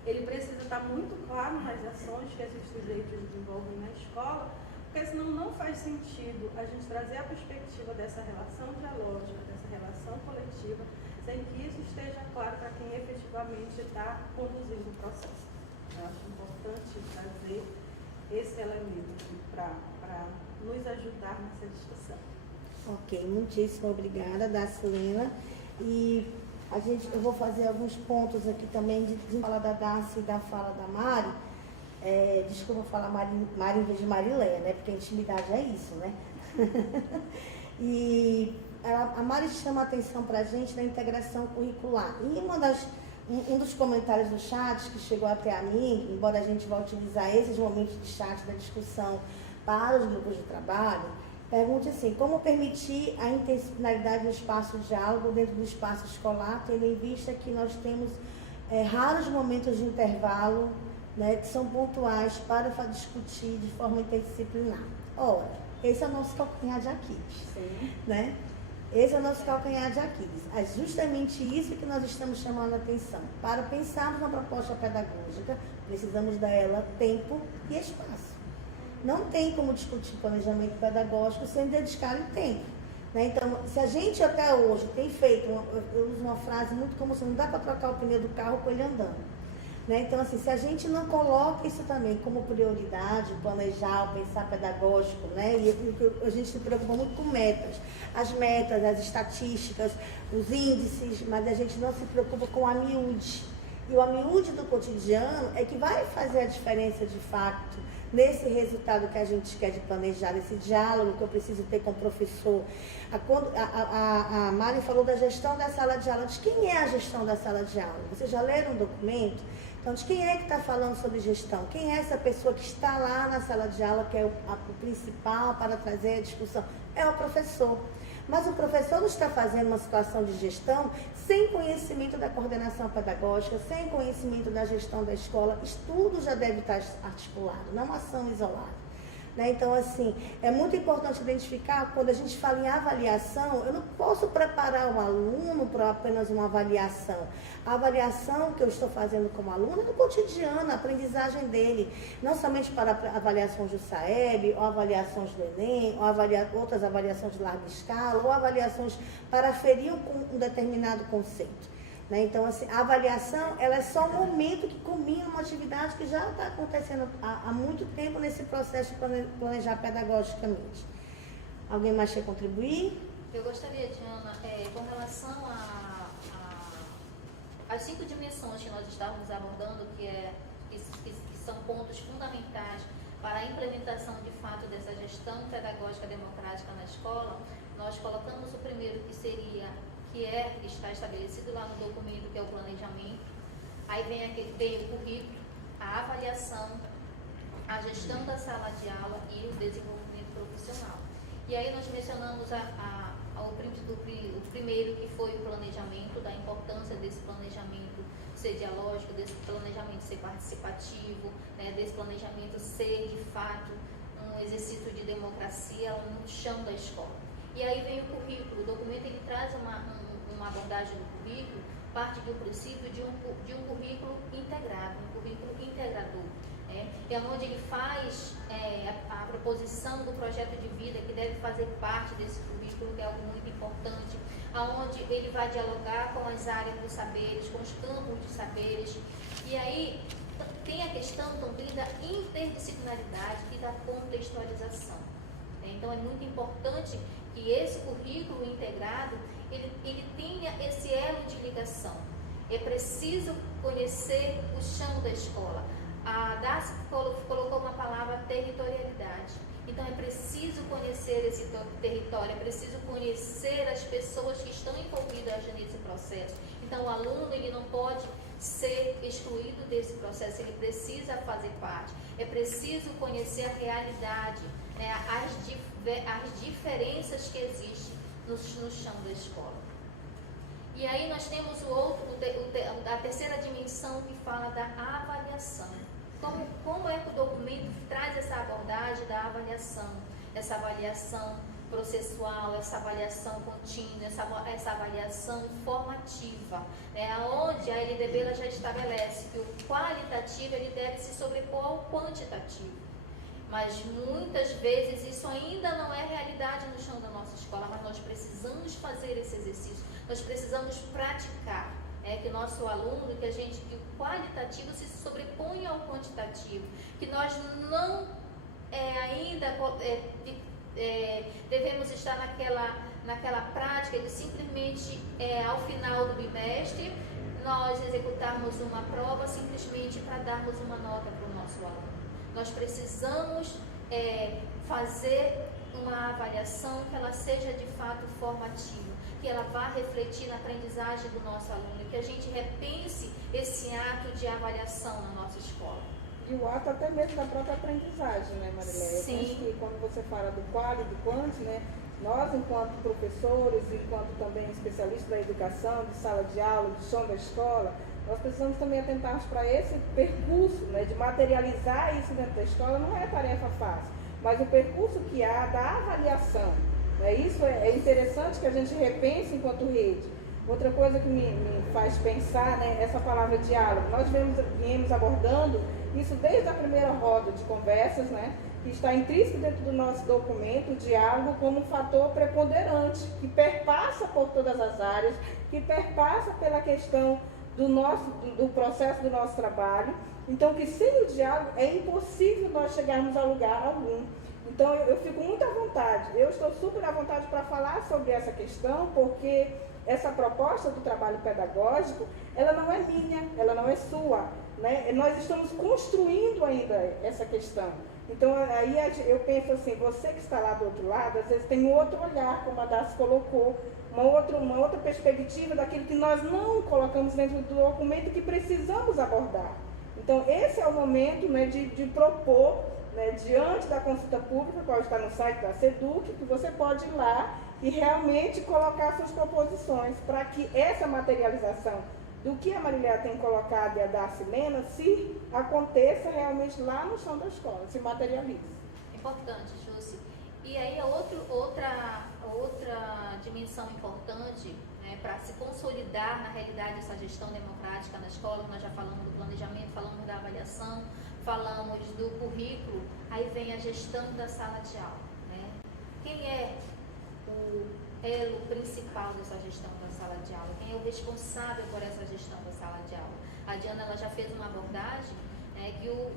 ele precisa estar muito claro nas ações que esses sujeitos desenvolvem na escola, porque senão não faz sentido a gente trazer a perspectiva dessa relação dialógica, dessa relação coletiva, sem que isso esteja claro para quem efetivamente está conduzindo o processo. Eu acho importante trazer esse elemento para nos ajudar nessa discussão. Ok, muitíssimo obrigada, Darcilena. E eu vou fazer alguns pontos aqui também de fala da Darcy e da fala da Mari. Desculpa falar Mari em vez de Marilé, né? Porque a intimidade é isso, né? E a Mari chama a atenção para a gente da integração curricular. E um dos comentários do chat que chegou até a mim, embora a gente vá utilizar esses momentos de chat da discussão para os grupos de trabalho, pergunte assim: como permitir a interdisciplinaridade no espaço de diálogo dentro do espaço escolar, tendo em vista que nós temos raros momentos de intervalo, né, que são pontuais para discutir de forma interdisciplinar. Ora, esse é o nosso calcanhar de Aquiles, né? Esse é o nosso calcanhar de Aquiles. É justamente isso que nós estamos chamando a atenção. Para pensarmos na proposta pedagógica, precisamos dar ela tempo e espaço. Não tem como discutir planejamento pedagógico sem dedicar tempo, né? Então, se a gente até hoje tem feito, eu uso uma frase muito comum, não dá para trocar o pneu do carro com ele andando. Né? Então, assim, se a gente não coloca isso também como prioridade, planejar, pensar pedagógico, né? E a gente se preocupa muito com metas, as estatísticas, os índices, mas a gente não se preocupa com a miúde, E o amiúde do cotidiano é que vai fazer a diferença de fato nesse resultado que a gente quer de planejar, nesse diálogo que eu preciso ter com o professor. A Mari falou da gestão da sala de aula. De quem é a gestão da sala de aula? Vocês já leram o documento? Então, de quem é que está falando sobre gestão? Quem é essa pessoa que está lá na sala de aula, que é o principal para trazer a discussão? É o professor. Mas o professor não está fazendo uma situação de gestão sem conhecimento da coordenação pedagógica, sem conhecimento da gestão da escola. Isso tudo já deve estar articulado, não uma ação isolada. Né? Então, assim, é muito importante identificar, quando a gente fala em avaliação, eu não posso preparar um aluno para apenas uma avaliação. A avaliação que eu estou fazendo como aluno é no cotidiano, a aprendizagem dele. Não somente para avaliações do SAEB, ou avaliações do Enem, ou outras avaliações de larga escala, ou avaliações para aferir um determinado conceito. Né? Então, assim, a avaliação ela é só um momento que culmina uma atividade que já está acontecendo há muito tempo nesse processo de planejar pedagogicamente. Alguém mais quer contribuir? Eu gostaria, Diana, com relação às 5 dimensões que nós estávamos abordando, que são pontos fundamentais para a implementação de fato dessa gestão pedagógica democrática na escola, nós colocamos o primeiro que está estabelecido lá no documento, que é o planejamento. Aí vem o currículo, a avaliação, a gestão da sala de aula e o desenvolvimento profissional. E aí nós mencionamos o primeiro, que foi o planejamento, da importância desse planejamento ser dialógico, desse planejamento ser participativo, né, desse planejamento ser, de fato, um exercício de democracia no chão da escola. E aí vem o currículo. O documento ele traz uma abordagem do currículo, parte do princípio de um currículo integrado, um currículo integrador. É onde ele faz a proposição do projeto de vida que deve fazer parte desse currículo, que é algo muito importante, aonde ele vai dialogar com as áreas dos saberes, com os campos de saberes. E aí tem a questão também da interdisciplinaridade e da contextualização. Então é muito importante que esse currículo integrado ele tenha esse elo de ligação. É preciso conhecer o chão da escola. A Darcy colocou uma palavra territorialidade. Então é preciso conhecer esse território, é preciso conhecer as pessoas que estão envolvidas nesse processo. Então o aluno ele não pode ser excluído desse processo, ele precisa fazer parte. É preciso conhecer a realidade, né, as diferenças que existem no chão da escola. E aí nós temos a terceira dimensão, que fala da avaliação. Como é que o documento traz essa abordagem da avaliação? Essa avaliação processual, essa avaliação contínua, essa avaliação formativa, né? Onde a LDB ela já estabelece que o qualitativo ele deve se sobrepor ao quantitativo. Mas muitas vezes isso ainda não é realidade no chão da nossa escola, mas nós precisamos fazer esse exercício, nós precisamos praticar, que o nosso aluno, que o qualitativo se sobreponha ao quantitativo, que nós não ainda devemos estar naquela prática de simplesmente ao final do bimestre nós executarmos uma prova simplesmente para darmos uma nota para o nosso aluno. Nós precisamos fazer uma avaliação que ela seja de fato formativa, que ela vá refletir na aprendizagem do nosso aluno, que a gente repense esse ato de avaliação na nossa escola. E o ato até mesmo da própria aprendizagem, né, Marileia? Sim. Eu penso que quando você fala do qual e do quanto, né, nós, enquanto professores, enquanto também especialistas da educação, de sala de aula, de chão da escola, nós precisamos também atentar para esse percurso, né, de materializar isso dentro da escola. Não é tarefa fácil, mas o percurso que há da avaliação, né, isso é interessante que a gente repense enquanto rede. Outra coisa que me faz pensar, né, essa palavra diálogo, nós viemos abordando isso desde a primeira roda de conversas, né, que está intrínseco dentro do nosso documento, o diálogo como um fator preponderante, que perpassa por todas as áreas, que perpassa pela questão do processo do nosso trabalho. Então, que sem o diálogo é impossível nós chegarmos a lugar algum. Então, eu fico muito à vontade, eu estou super à vontade para falar sobre essa questão, porque essa proposta do trabalho pedagógico, ela não é minha, ela não é sua, né? Nós estamos construindo ainda essa questão. Então, aí eu penso assim, você que está lá do outro lado, às vezes tem um outro olhar, como a Darcy colocou, uma outra perspectiva daquilo que nós não colocamos dentro do documento que precisamos abordar. Então, esse é o momento, né, de propor, né, diante da consulta pública, qual está no site da SEDUC, que você pode ir lá e realmente colocar suas proposições para que essa materialização do que a Mariléia tem colocado e a Darcy Lena se aconteça realmente lá no chão da escola, se materialize. Importante, Jússi. E aí outra dimensão importante, né, para se consolidar na realidade essa gestão democrática na escola, nós já falamos do planejamento, falamos da avaliação, falamos do currículo, aí vem a gestão da sala de aula, né? Quem é o elo principal dessa gestão da sala de aula? Quem é o responsável por essa gestão da sala de aula? A Diana, ela já fez uma abordagem, né, que o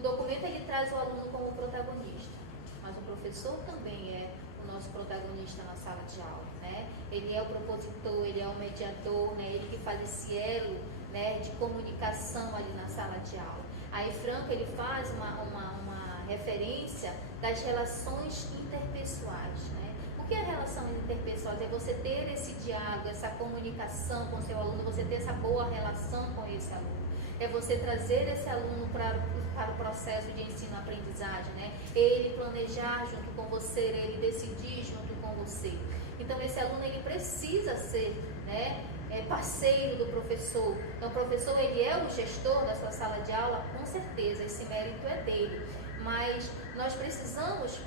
documento ele traz o aluno como protagonista, mas o professor também é o nosso protagonista na sala de aula, né? Ele é o propositor, ele é o mediador, né? Ele que faz esse elo, né, de comunicação ali na sala de aula. Aí Franco, ele faz uma referência das relações interpessoais, né? O que é relação interpessoal? É você ter esse diálogo, essa comunicação com o seu aluno, você ter essa boa relação com esse aluno. É você trazer esse aluno para o processo de ensino-aprendizagem, né? Ele planejar junto com você, ele decidir junto com você. Então, esse aluno, ele precisa ser, né, parceiro do professor. Então, o professor, ele é o gestor da sua sala de aula, com certeza, esse mérito é dele. Mas nós precisamos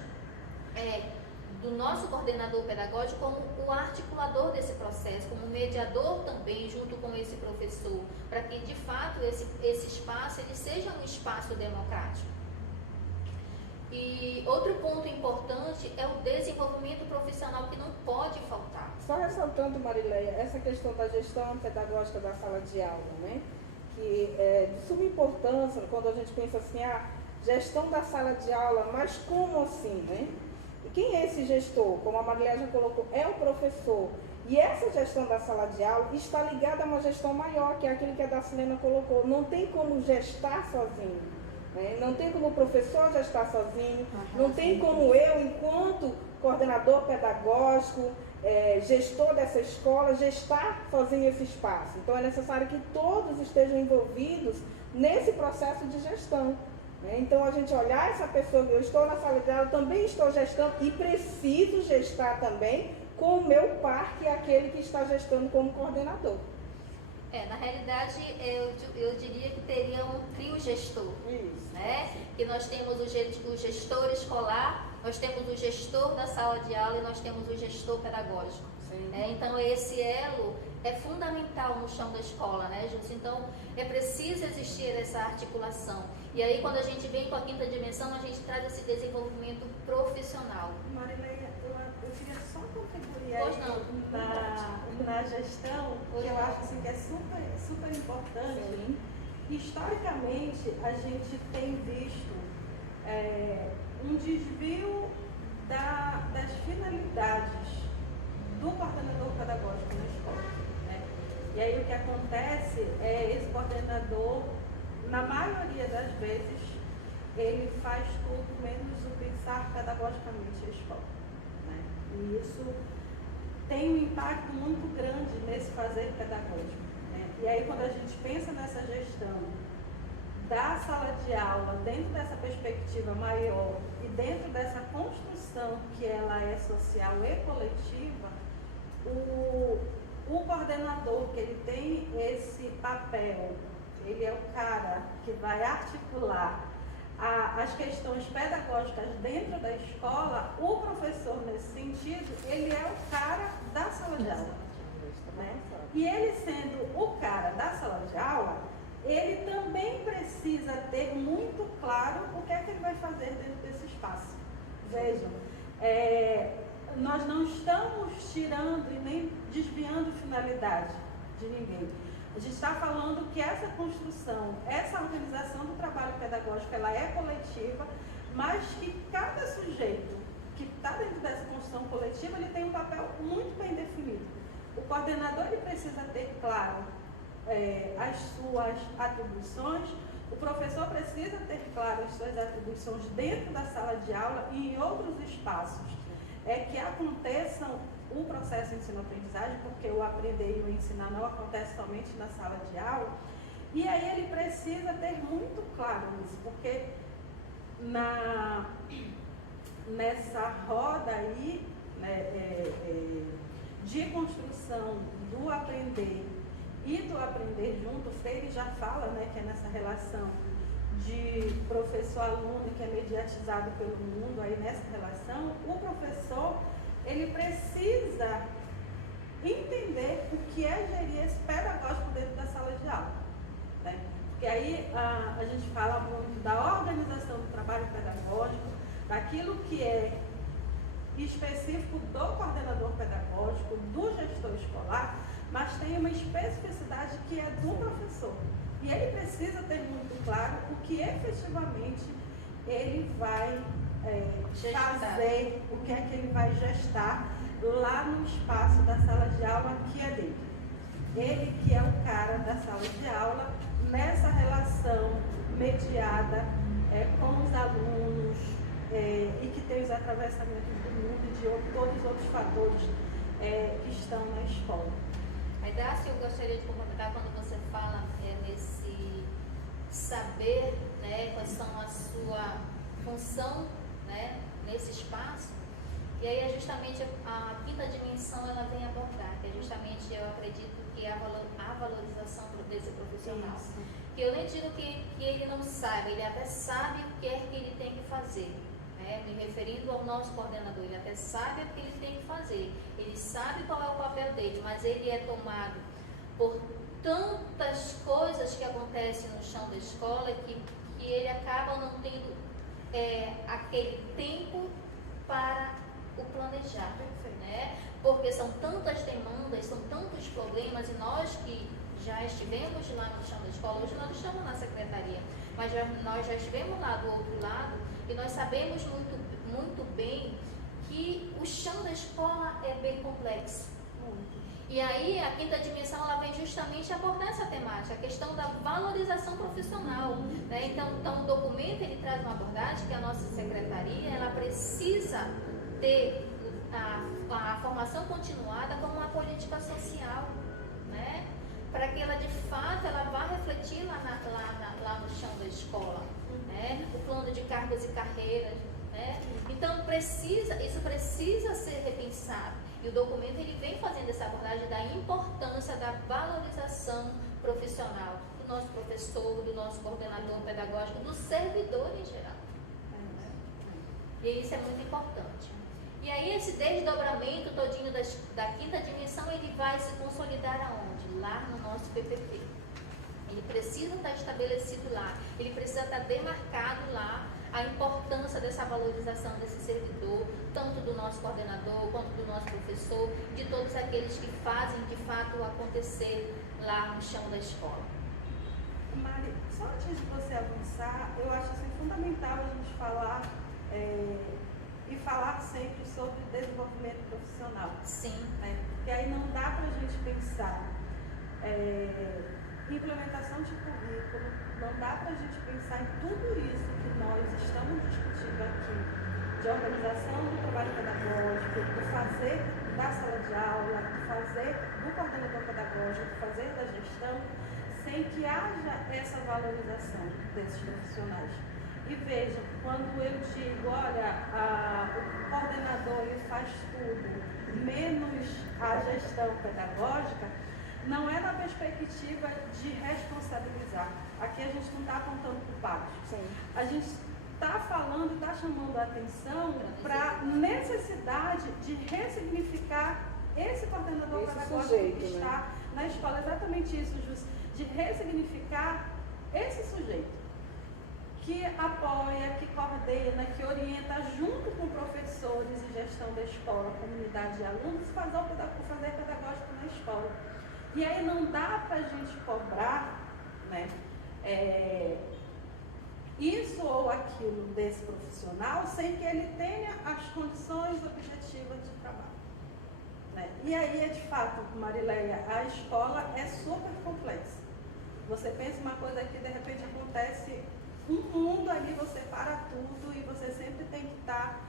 do nosso coordenador pedagógico como o articulador desse processo, como mediador também junto com esse professor, para que de fato esse espaço ele seja um espaço democrático. E outro ponto importante é o desenvolvimento profissional que não pode faltar. Só ressaltando, Mariléia, essa questão da gestão pedagógica da sala de aula, né? Que é de suma importância quando a gente pensa assim, gestão da sala de aula, mas como assim, né? E quem é esse gestor? Como a Mariléia já colocou, é o professor. E essa gestão da sala de aula está ligada a uma gestão maior, que é aquilo que a Dacilena colocou. Não tem como gestar sozinho, né? Não tem como o professor gestar sozinho, não tem como eu, enquanto coordenador pedagógico, gestor dessa escola, gestar sozinho esse espaço. Então é necessário que todos estejam envolvidos nesse processo de gestão. Então, a gente olhar essa pessoa, eu estou na sala de aula, também estou gestando e preciso gestar também com o meu par, que é aquele que está gestando como coordenador. Na realidade, eu diria que teria um trio gestor. Isso. Né? Que nós temos o gestor escolar, nós temos o gestor da sala de aula e nós temos o gestor pedagógico. Então, esse elo é fundamental no chão da escola, né, Júlio? Então, é preciso existir essa articulação. E aí, quando a gente vem com a quinta dimensão, a gente traz esse desenvolvimento profissional. Mariléia, eu queria só contribuir aí na gestão, que eu acho assim, que é super importante. Sim. Historicamente, a gente tem visto um desvio das finalidades do coordenador pedagógico na escola, né? E aí o que acontece é esse coordenador, na maioria das vezes, ele faz tudo menos o pensar pedagogicamente a escola, né? E isso tem um impacto muito grande nesse fazer pedagógico, né? E aí quando a gente pensa nessa gestão da sala de aula, dentro dessa perspectiva maior e dentro dessa construção que ela é social e coletiva, o coordenador, que ele tem esse papel, ele é o cara que vai articular as questões pedagógicas dentro da escola. O professor, nesse sentido, ele é o cara da sala de aula, né? E ele sendo o cara da sala de aula, ele também precisa ter muito claro o que é que ele vai fazer dentro desse espaço. Vejam, nós não estamos tirando e nem desviando finalidade de ninguém. A gente está falando que essa construção, essa organização do trabalho pedagógico, ela é coletiva, mas que cada sujeito que está dentro dessa construção coletiva, ele tem um papel muito bem definido. o coordenador ele precisa ter claro as suas atribuições, o professor precisa ter claro as suas atribuições dentro da sala de aula e em outros espaços que aconteçam o processo de ensino-aprendizagem, porque o aprender e o ensinar não acontece somente na sala de aula, e aí ele precisa ter muito claro isso, porque nessa roda aí, né, de construção do aprender e do aprender junto, o Freire já fala, né, que é nessa relação de professor-aluno que é mediatizado pelo mundo, aí nessa relação, o professor, ele precisa entender o que é gerir esse pedagógico dentro da sala de aula, né? Porque aí a gente fala muito da organização do trabalho pedagógico, daquilo que é específico do coordenador pedagógico, do gestor escolar, mas tem uma especificidade que é do professor. E ele precisa ter muito claro o que efetivamente ele vai fazer, o que é que ele vai gestar lá no espaço da sala de aula que é dele. Ele que é o cara da sala de aula, nessa relação mediada com os alunos e que tem os atravessamentos do mundo e de todos os outros fatores que estão na escola. Aí, Dácia, eu gostaria de complementar quando você fala nesse saber, né, quais são a sua função, né, nesse espaço. E aí é justamente a quinta dimensão ela vem abordar, que é justamente, eu acredito, que é a valorização desse profissional. Isso. Que eu nem digo que ele não saiba, ele até sabe o que é que ele tem que fazer. Me referindo ao nosso coordenador, ele até sabe o que ele tem que fazer, ele sabe qual é o papel dele, mas ele é tomado por tantas coisas que acontecem no chão da escola que ele acaba não tendo aquele tempo para o planejar, né? Porque são tantas demandas, são tantos problemas, e nós que já estivemos lá no chão da escola, hoje nós estamos na secretaria, mas nós já estivemos lá do outro lado, e nós sabemos muito bem que o chão da escola é bem complexo. E aí a quinta dimensão ela vem justamente abordar essa temática, a questão da valorização profissional, né? Então o documento ele traz uma abordagem que a nossa secretaria ela precisa ter a formação continuada como uma política social, né? Para que ela de fato ela vá refletir lá no chão da escola, né? O plano de cargos e carreiras, né? Então isso precisa ser repensado, e o documento ele vem fazendo essa abordagem da importância da valorização profissional do nosso professor, do nosso coordenador pedagógico, do servidor em geral, e isso é muito importante. E aí esse desdobramento todinho da quinta dimensão ele vai se consolidar aonde? Lá no nosso PPP. Ele precisa estar estabelecido lá, ele precisa estar demarcado lá a importância dessa valorização desse servidor, tanto do nosso coordenador, quanto do nosso professor, de todos aqueles que fazem de fato acontecer lá no chão da escola. Mari, só antes de você avançar, eu acho assim, fundamental a gente falar e falar sempre sobre desenvolvimento profissional. Sim. Né? Porque aí não dá para a gente pensar implementação de currículo, não dá para a gente pensar em tudo isso que nós estamos discutindo aqui, de organização do trabalho pedagógico, do fazer da sala de aula, do fazer do coordenador pedagógico, do fazer da gestão, sem que haja essa valorização desses profissionais. E vejam, quando eu digo, olha, o coordenador ele faz tudo, menos a gestão pedagógica, não é na perspectiva de responsabilizar. Aqui a gente não está apontando culpados. A gente está falando e está chamando a atenção para a necessidade de ressignificar esse coordenador pedagógico que está na escola. Exatamente isso, Júcia, de ressignificar esse sujeito que apoia, que coordena, que orienta junto com professores e gestão da escola, comunidade de alunos, fazer pedagógico na escola. E aí não dá para a gente cobrar, né, isso ou aquilo desse profissional sem que ele tenha as condições objetivas de trabalho. né? E aí, de fato, Marileia, a escola é super complexa. Você pensa uma coisa que de repente acontece um mundo ali, você para tudo e você sempre tem que estar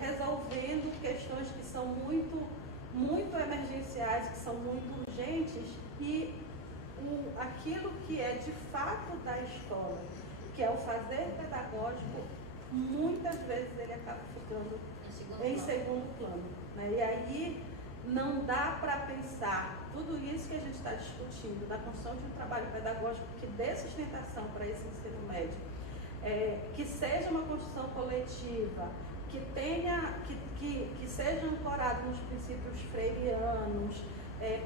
resolvendo questões que são muito emergenciais, que são muito urgentes, e aquilo que é de fato da escola, que é o fazer pedagógico, muitas vezes ele acaba ficando em segundo plano, né? E aí não dá para pensar tudo isso que a gente está discutindo, da construção de um trabalho pedagógico que dê sustentação para esse ensino médio, que seja uma construção coletiva, que seja ancorado nos princípios freirianos,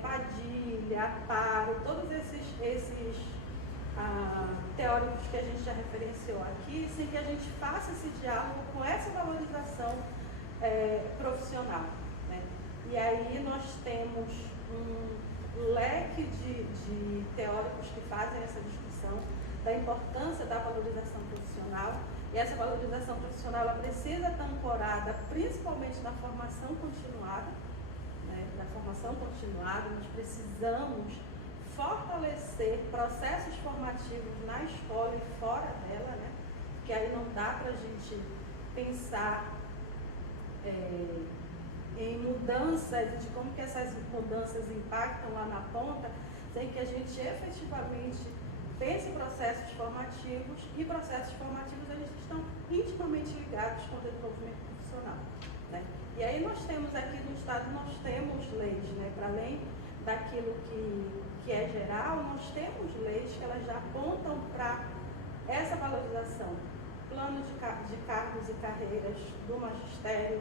Padilha, Amparo, todos esses teóricos que a gente já referenciou aqui, sem que a gente faça esse diálogo com essa valorização profissional, né? E aí nós temos um leque de teóricos que fazem essa discussão da importância da valorização profissional, e essa valorização profissional ela precisa estar ancorada principalmente na formação continuada, né? Na formação continuada, nós precisamos fortalecer processos formativos na escola e fora dela, né? Porque aí não dá para a gente pensar em mudanças, de como que essas mudanças impactam lá na ponta, sem que a gente efetivamente pense processos formativos, e processos formativos eles estão intimamente ligados com o desenvolvimento profissional, né? E aí nós temos aqui no Estado, nós temos leis, né? Para além daquilo que é geral, nós temos leis que elas já apontam para essa valorização. Plano de cargos e carreiras do magistério,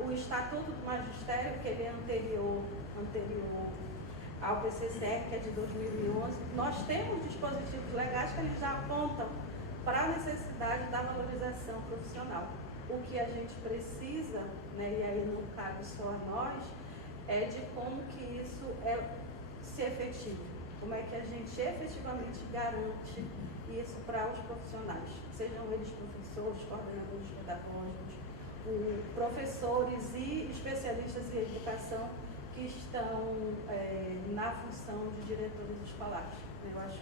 o Estatuto do Magistério, que ele é anterior ao PCCR, que é de 2011, nós temos dispositivos legais que eles já apontam para a necessidade da valorização profissional. O que a gente precisa, né, e aí não cabe só a nós, é de como que isso se efetiva, como é que a gente efetivamente garante isso para os profissionais, sejam eles professores, coordenadores pedagógicos, professores e especialistas em educação que estão na função de diretores escolares. Eu acho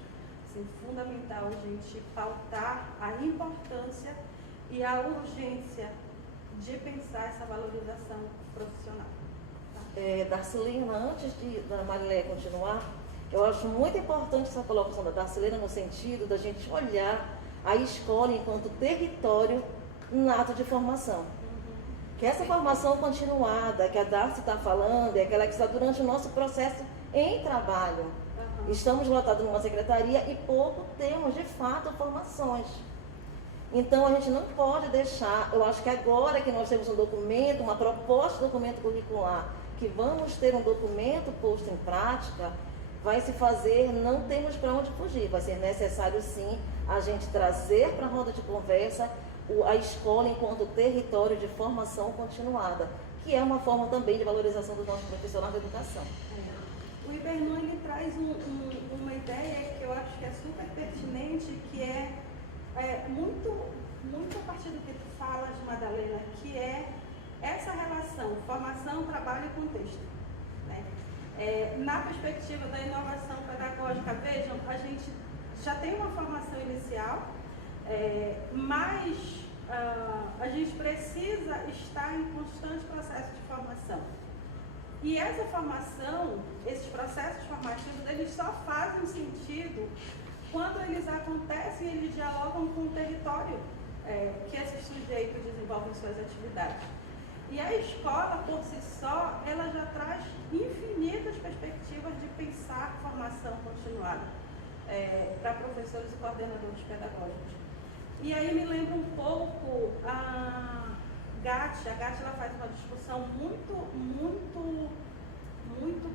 assim, fundamental a gente pautar a importância e a urgência de pensar essa valorização profissional. Darcilena, antes da Marileia continuar, eu acho muito importante essa colocação da Darcilena no sentido da gente olhar a escola enquanto território em ato de formação. Que essa formação continuada que a Darcy está falando é aquela que está durante o nosso processo em trabalho. Estamos lotados numa secretaria e pouco temos, de fato, formações. Então, a gente não pode deixar, eu acho que agora que nós temos um documento, uma proposta de documento curricular, que vamos ter um documento posto em prática, vai se fazer, não temos para onde fugir. Vai ser necessário, sim, a gente trazer para a roda de conversa a escola enquanto território de formação continuada, que é uma forma também de valorização dos nossos profissionais da educação. O Ibernon ele traz uma ideia que eu acho que é super pertinente, que é muito a partir do que tu falas, Madalena, que é essa relação formação, trabalho e contexto, né? Na perspectiva da inovação pedagógica, vejam, a gente já tem uma formação inicial, mas a gente precisa estar em constante processo de formação. E essa formação, esses processos formativos, eles só fazem sentido quando eles acontecem e eles dialogam com o território que esses sujeitos desenvolvem suas atividades. E a escola, por si só, ela já traz infinitas perspectivas de pensar formação continuada para professores e coordenadores pedagógicos. E aí me lembra um pouco a Gatti. A Gatti ela faz uma discussão muito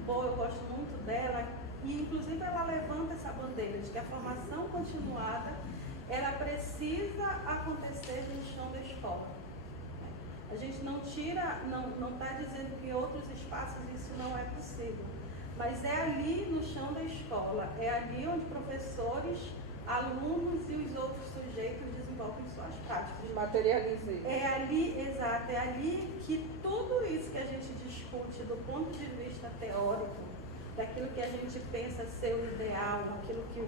boa, eu gosto muito dela, e inclusive ela levanta essa bandeira de que a formação continuada ela precisa acontecer no chão da escola. A gente não está dizendo que em outros espaços isso não é possível, mas é ali no chão da escola, é ali onde professores, alunos e os outros sujeitos desenvolvem desenvolvem suas práticas. Materializa isso. É ali, exato, é ali que tudo isso que a gente discute do ponto de vista teórico, daquilo que a gente pensa ser o ideal, aquilo que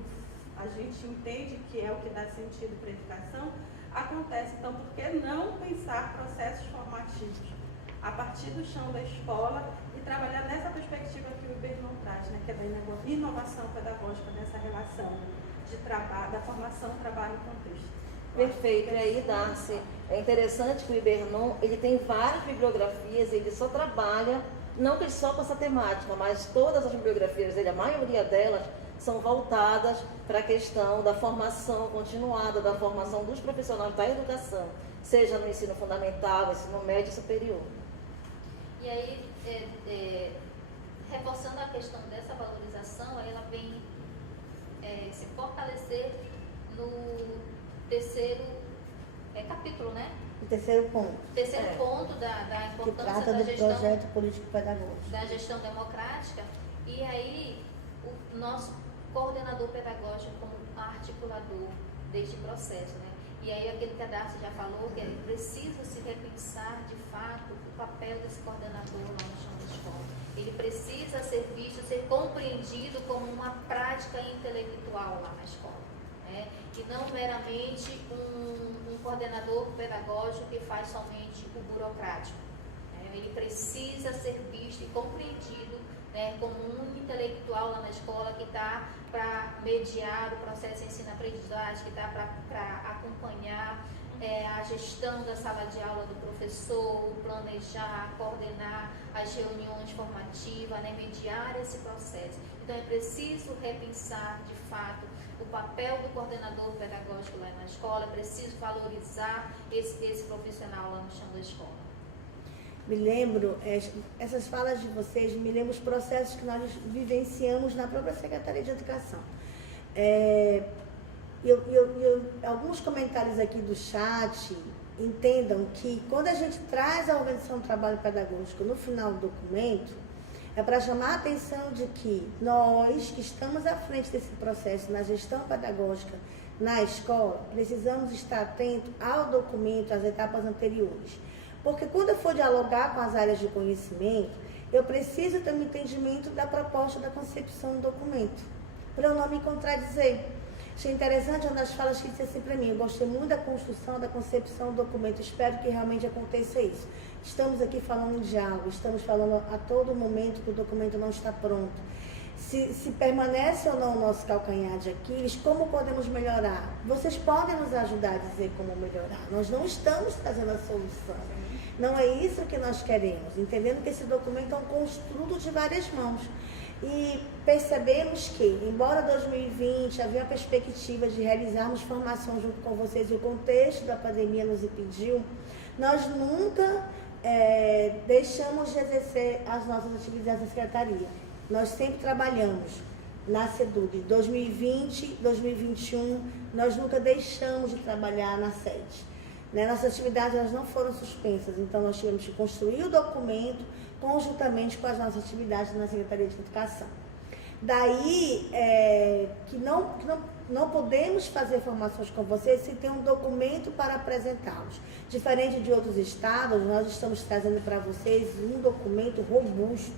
a gente entende que é o que dá sentido para a educação, acontece. Então, por que não pensar processos formativos a partir do chão da escola e trabalhar nessa perspectiva que o Ibernon traz, né, que é da inovação pedagógica, dessa relação de trabalho, da formação, trabalho e contexto. Perfeito. E aí, Darcy, é interessante que o Ibernon, ele tem várias bibliografias, ele só trabalha, não que ele só com essa temática, mas todas as bibliografias dele, a maioria delas, são voltadas para a questão da formação continuada, da formação dos profissionais da educação, seja no ensino fundamental, ensino médio e superior. E aí, reforçando a questão dessa valorização, ela vem se fortalecer no terceiro capítulo, né? O terceiro ponto. Terceiro ponto da Que importância trata da do gestão, projeto político-pedagógico. da gestão democrática. E aí, o nosso coordenador pedagógico como articulador deste processo, né? E aí, aquilo que a Darcy já falou, que é preciso se repensar, de fato, o papel desse coordenador lá no chão da escola. Ele precisa ser visto, ser compreendido como uma prática intelectual lá na escola, né? E não meramente um coordenador pedagógico que faz somente o burocrático, né? Ele precisa ser visto e compreendido, né, como um intelectual lá na escola que está para mediar o processo de ensino-aprendizagem, que está para acompanhar a gestão da sala de aula do professor, planejar, coordenar as reuniões formativas, né, mediar esse processo. Então, é preciso repensar, de fato, o papel do coordenador pedagógico lá na escola, é preciso valorizar esse profissional lá no chão da escola. Me lembro, essas falas de vocês, me lembro os processos que nós vivenciamos na própria Secretaria de Educação. Alguns comentários aqui do chat entendam que quando a gente traz a organização do trabalho pedagógico no final do documento, é para chamar a atenção de que nós, que estamos à frente desse processo na gestão pedagógica na escola, precisamos estar atentos ao documento, às etapas anteriores. Porque quando eu for dialogar com as áreas de conhecimento, eu preciso ter um entendimento da proposta da concepção do documento, para eu não me contradizer. Achei interessante uma das falas que disse assim para mim, eu gostei muito da construção, da concepção do documento, espero que realmente aconteça isso. Estamos aqui falando de algo, estamos falando a todo momento que o documento não está pronto. Se permanece ou não o nosso calcanhar de Aquiles, como podemos melhorar? Vocês podem nos ajudar a dizer como melhorar. Nós não estamos trazendo a solução. Não é isso que nós queremos, entendendo que esse documento é um construto de várias mãos. E percebemos que, embora 2020 havia a perspectiva de realizarmos formação junto com vocês e o contexto da pandemia nos impediu, nós nunca deixamos de exercer as nossas atividades da Secretaria. Nós sempre trabalhamos na SEDUC. 2020, 2021, nós nunca deixamos de trabalhar na sede. Nossas atividades elas não foram suspensas, então nós tivemos que construir o documento conjuntamente com as nossas atividades na Secretaria de Educação. Daí que não podemos fazer formações com vocês se tem um documento para apresentá-los. Diferente de outros estados, nós estamos trazendo para vocês um documento robusto,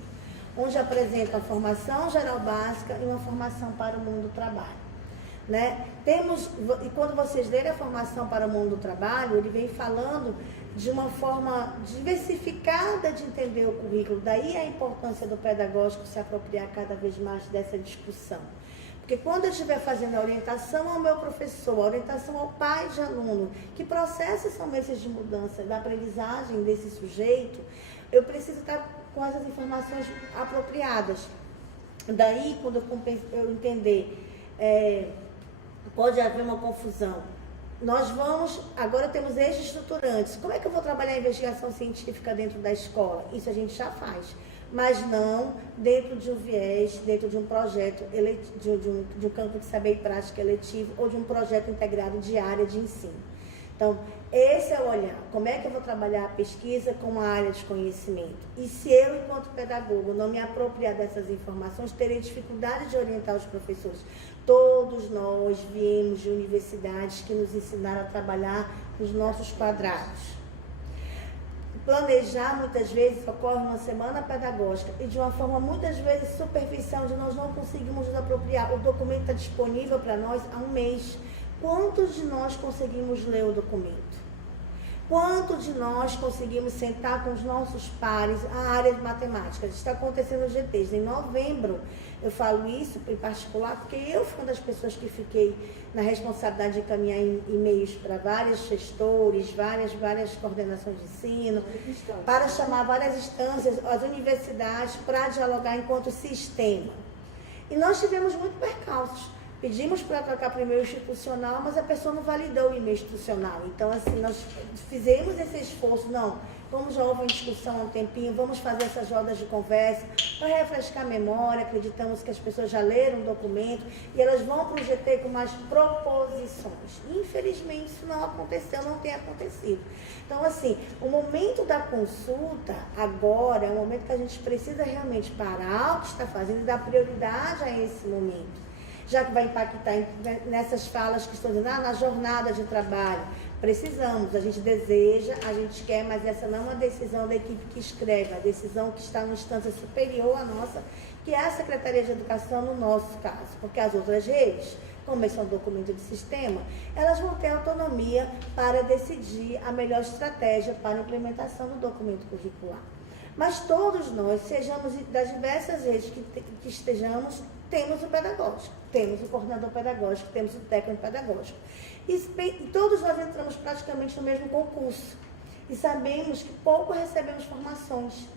onde apresenta a formação geral básica e uma formação para o mundo do trabalho. E quando vocês lerem a formação para o mundo do trabalho, ele vem falando de uma forma diversificada de entender o currículo. Daí a importância do pedagógico se apropriar cada vez mais dessa discussão. Porque quando eu estiver fazendo a orientação ao meu professor, a orientação ao pai de aluno, que processos são esses de mudança da aprendizagem desse sujeito, eu preciso estar com essas informações apropriadas. Daí, quando eu entender, pode haver uma confusão. Agora temos eixos estruturantes. Como é que eu vou trabalhar a investigação científica dentro da escola? Isso a gente já faz, mas não dentro de um viés, dentro de um projeto, de um campo de saber e prática eletivo ou de um projeto integrado de área de ensino. Então, esse é o olhar. Como é que eu vou trabalhar a pesquisa com uma área de conhecimento? E se eu, enquanto pedagogo, não me apropriar dessas informações, terei dificuldade de orientar os professores. Todos nós viemos de universidades que nos ensinaram a trabalhar nos nossos quadrados. Planejar, muitas vezes, ocorre numa semana pedagógica e de uma forma, muitas vezes, superficial, onde nós não conseguimos nos apropriar. O documento está disponível para nós há um mês. Quantos de nós conseguimos ler o documento? Quantos de nós conseguimos sentar com os nossos pares a área de matemática? Está acontecendo nos GTs. Em novembro, eu falo isso em particular, porque eu fui uma das pessoas que fiquei na responsabilidade de encaminhar e-mails para vários gestores, várias coordenações de ensino, para chamar várias instâncias, as universidades, para dialogar enquanto sistema. E nós tivemos muito percalços. Pedimos para trocar para o e-mail institucional, mas a pessoa não validou o e-mail institucional. Então, assim, nós fizemos esse esforço. Não, como já houve uma discussão há um tempinho, vamos fazer essas rodas de conversa para refrescar a memória. Acreditamos que as pessoas já leram o documento e elas vão para o GT com mais proposições. Infelizmente, isso não aconteceu, não tem acontecido. Então, assim, o momento da consulta agora é um momento que a gente precisa realmente parar o que está fazendo e dar prioridade a esse momento. Já que vai impactar nessas falas que estão dizendo, na jornada de trabalho. Precisamos, a gente deseja, a gente quer, mas essa não é uma decisão da equipe que escreve, a decisão que está numa instância superior à nossa, que é a Secretaria de Educação no nosso caso. Porque as outras redes, como esse é um documento de sistema, elas vão ter autonomia para decidir a melhor estratégia para a implementação do documento curricular. Mas todos nós, sejamos das diversas redes que estejamos, temos o pedagógico, temos o coordenador pedagógico, temos o técnico pedagógico. E todos nós entramos praticamente no mesmo concurso. E sabemos que pouco recebemos formações,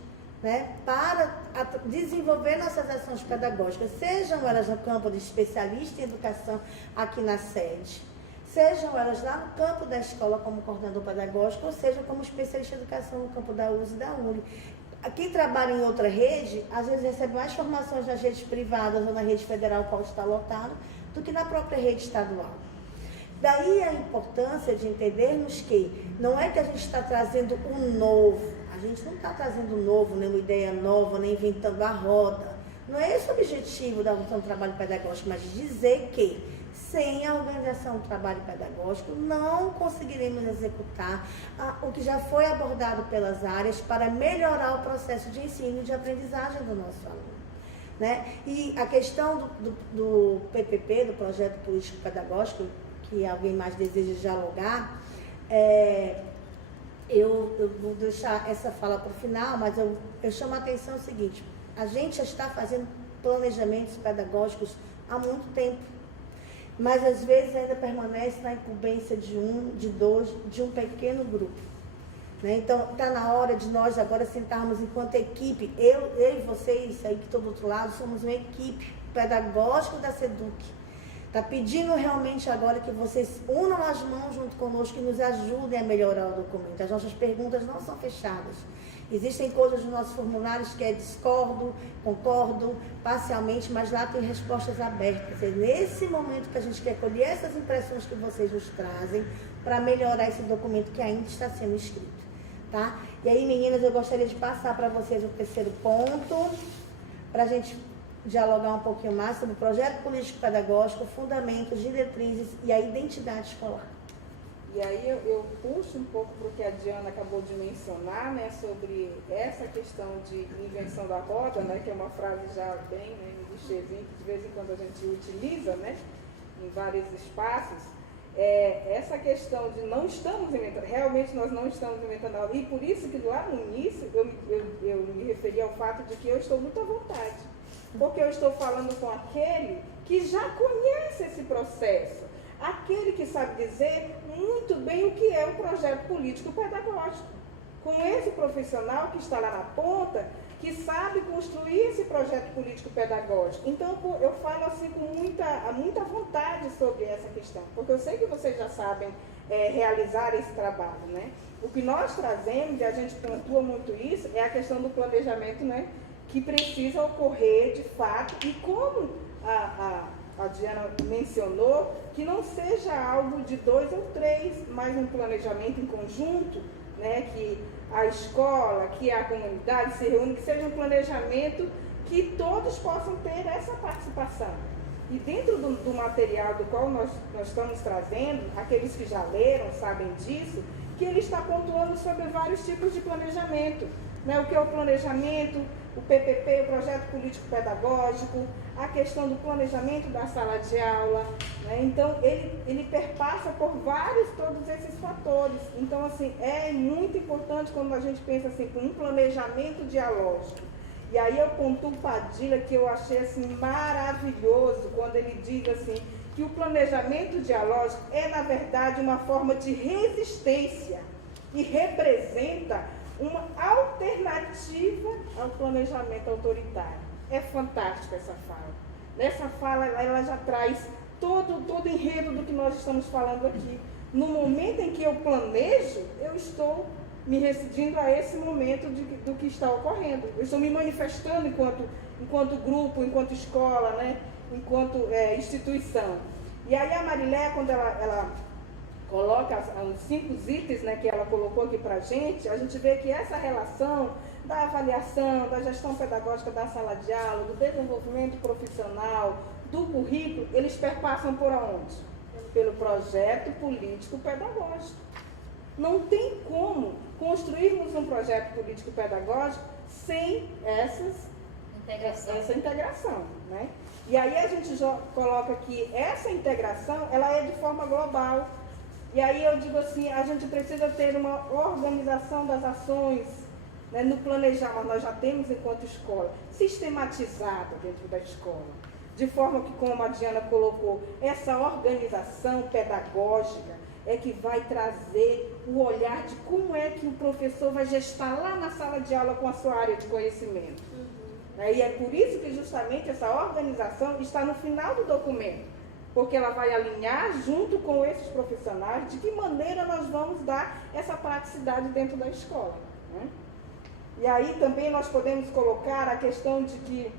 né, para desenvolver nossas ações pedagógicas, sejam elas no campo de especialista em educação aqui na sede, sejam elas lá no campo da escola como coordenador pedagógico, ou seja, como especialista em educação no campo da USE e da UNE. Quem trabalha em outra rede, às vezes recebe mais formações nas redes privadas ou na rede federal, qual está lotado, do que na própria rede estadual. Daí a importância de entendermos que não é que a gente está trazendo um novo, a gente não está trazendo um novo, nem uma ideia nova, nem inventando a roda. Não é esse o objetivo da função do trabalho pedagógico, mas dizer que sem a organização do trabalho pedagógico, não conseguiremos executar o que já foi abordado pelas áreas para melhorar o processo de ensino e de aprendizagem do nosso aluno. Né? E a questão do PPP, do Projeto Político Pedagógico, que alguém mais deseja dialogar, eu vou deixar essa fala para o final, mas eu chamo a atenção o seguinte, a gente já está fazendo planejamentos pedagógicos há muito tempo, mas às vezes ainda permanece na incumbência de um, de dois, de um pequeno grupo. Né? Então, está na hora de nós agora sentarmos enquanto equipe, eu e vocês, aí que estão do outro lado, somos uma equipe pedagógica da SEDUC. Está pedindo realmente agora que vocês unam as mãos junto conosco e nos ajudem a melhorar o documento. As nossas perguntas não são fechadas. Existem coisas nos nossos formulários que é discordo, concordo, parcialmente, mas lá tem respostas abertas. É nesse momento que a gente quer colher essas impressões que vocês nos trazem para melhorar esse documento que ainda está sendo escrito. Tá? E aí, meninas, eu gostaria de passar para vocês o terceiro ponto, para a gente dialogar um pouquinho mais sobre o projeto político-pedagógico, fundamentos, diretrizes e a identidade escolar. E aí eu puxo um pouco para o que a Diana acabou de mencionar, né, sobre essa questão de invenção da roda, né, que é uma frase já bem, né, clichêzinha, que de vez em quando a gente utiliza, né, em vários espaços. Essa questão de não estamos inventando, realmente nós não estamos inventando algo, e por isso que lá no início eu me referi ao fato de que eu estou muito à vontade, porque eu estou falando com aquele que já conhece esse processo, aquele que sabe dizer muito bem o que é o projeto político pedagógico, com esse profissional que está lá na ponta, que sabe construir esse projeto político pedagógico. Então, eu falo assim com muita vontade sobre essa questão, porque eu sei que vocês já sabem realizar esse trabalho, né? O que nós trazemos, e a gente pontua muito isso, é a questão do planejamento, né? Que precisa ocorrer de fato, e como a Diana mencionou, que não seja algo de 2 ou 3, mas um planejamento em conjunto, né, que a escola, que a comunidade se reúne, que seja um planejamento que todos possam ter essa participação. E dentro do material do qual nós estamos trazendo, aqueles que já leram sabem disso, que ele está pontuando sobre vários tipos de planejamento, né? O que é o planejamento, o PPP, o projeto político-pedagógico, a questão do planejamento da sala de aula, né? Então ele perpassa por todos esses fatores. Então, assim, é muito importante quando a gente pensa assim, com um planejamento dialógico. E aí eu pontuo Padilha, que eu achei assim maravilhoso, quando ele diz assim, que o planejamento dialógico é, na verdade, uma forma de resistência e representa uma alternativa ao planejamento autoritário. É fantástica essa fala. Nessa fala, ela já traz todo o enredo do que nós estamos falando aqui. No momento em que eu planejo, eu estou me restringindo a esse momento do que está ocorrendo. Eu estou me manifestando enquanto grupo, enquanto escola, né? Enquanto instituição. E aí a Marilé, quando ela coloca os 5 itens, né, que ela colocou aqui para a gente vê que essa relação da avaliação, da gestão pedagógica da sala de aula, do desenvolvimento profissional, do currículo, eles perpassam por onde? Pelo projeto político-pedagógico. Não tem como construirmos um projeto político-pedagógico sem essa integração, né? E aí a gente coloca que essa integração, ela é de forma global. E aí eu digo assim, a gente precisa ter uma organização das ações, né, no planejamento, nós já temos enquanto escola, sistematizada dentro da escola. De forma que, como a Diana colocou, essa organização pedagógica é que vai trazer o olhar de como é que o professor vai gestar lá na sala de aula com a sua área de conhecimento. E é por isso que justamente essa organização está no final do documento, porque ela vai alinhar junto com esses profissionais de que maneira nós vamos dar essa praticidade dentro da escola, né? E aí também nós podemos colocar a questão de que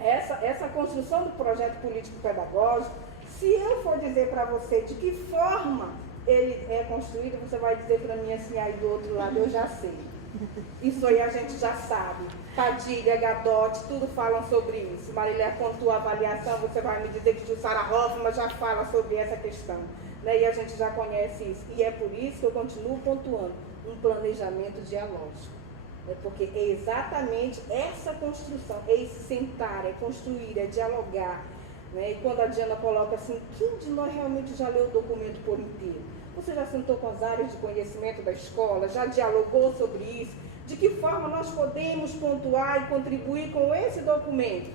essa construção do projeto político-pedagógico, se eu for dizer para você de que forma ele é construído, você vai dizer para mim assim, aí do outro lado eu já sei. Isso aí a gente já sabe. Padilha, Gadotti, tudo falam sobre isso. Marília pontua a avaliação, você vai me dizer que Jussara Hoffmann já fala sobre essa questão, né? E a gente já conhece isso. E é por isso que eu continuo pontuando um planejamento dialógico. Porque é exatamente essa construção, é esse sentar, é construir, é dialogar, né? E quando a Diana coloca assim, quem de nós realmente já leu o documento por inteiro? Você já sentou com as áreas de conhecimento da escola, já dialogou sobre isso? De que forma nós podemos pontuar e contribuir com esse documento?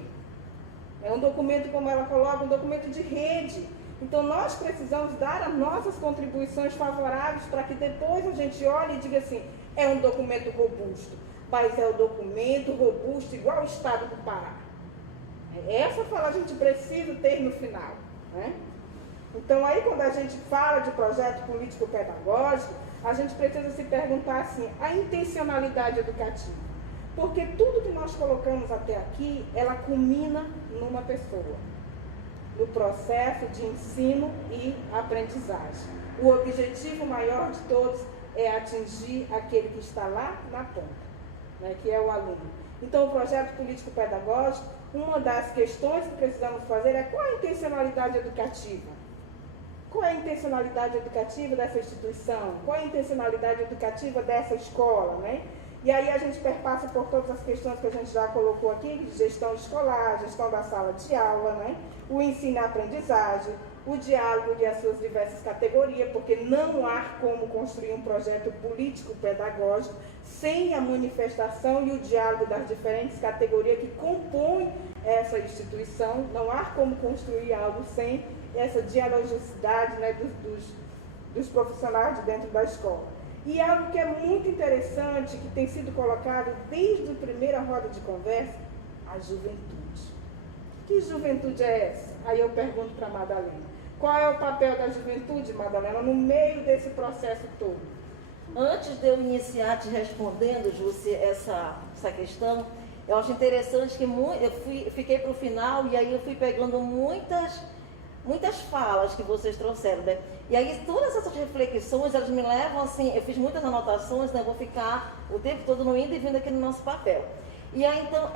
É um documento, como ela coloca, um documento de rede. Então nós precisamos dar as nossas contribuições favoráveis para que depois a gente olhe e diga assim, é um documento robusto, mas é um documento robusto igual ao Estado do Pará. Essa fala a gente precisa ter no final, né? Então aí quando a gente fala de projeto político-pedagógico, a gente precisa se perguntar assim, a intencionalidade educativa. Porque tudo que nós colocamos até aqui, ela culmina numa pessoa, no processo de ensino e aprendizagem. O objetivo maior de todos é atingir aquele que está lá na ponta, né, que é o aluno. Então, o projeto político-pedagógico, uma das questões que precisamos fazer é qual a intencionalidade educativa? Qual é a intencionalidade educativa dessa instituição? Qual é a intencionalidade educativa dessa escola, né? E aí a gente perpassa por todas as questões que a gente já colocou aqui, de gestão escolar, gestão da sala de aula, né? O ensino e a aprendizagem, o diálogo de as suas diversas categorias, porque não há como construir um projeto político-pedagógico sem a manifestação e o diálogo das diferentes categorias que compõem essa instituição. Não há como construir algo sem essa dialogicidade, né, dos profissionais de dentro da escola. E algo que é muito interessante, que tem sido colocado desde a primeira roda de conversa, a juventude. Que juventude é essa? Aí eu pergunto para a Madalena. Qual é o papel da juventude, Madalena, no meio desse processo todo? Antes de eu iniciar te respondendo, Jússia, essa questão, Eu acho interessante que fiquei para o final e aí eu fui pegando muitas falas que vocês trouxeram, né? E aí todas essas reflexões, elas me levam assim, eu fiz muitas anotações, né? Eu vou ficar o tempo todo no indo e vindo aqui no nosso papel. E aí então,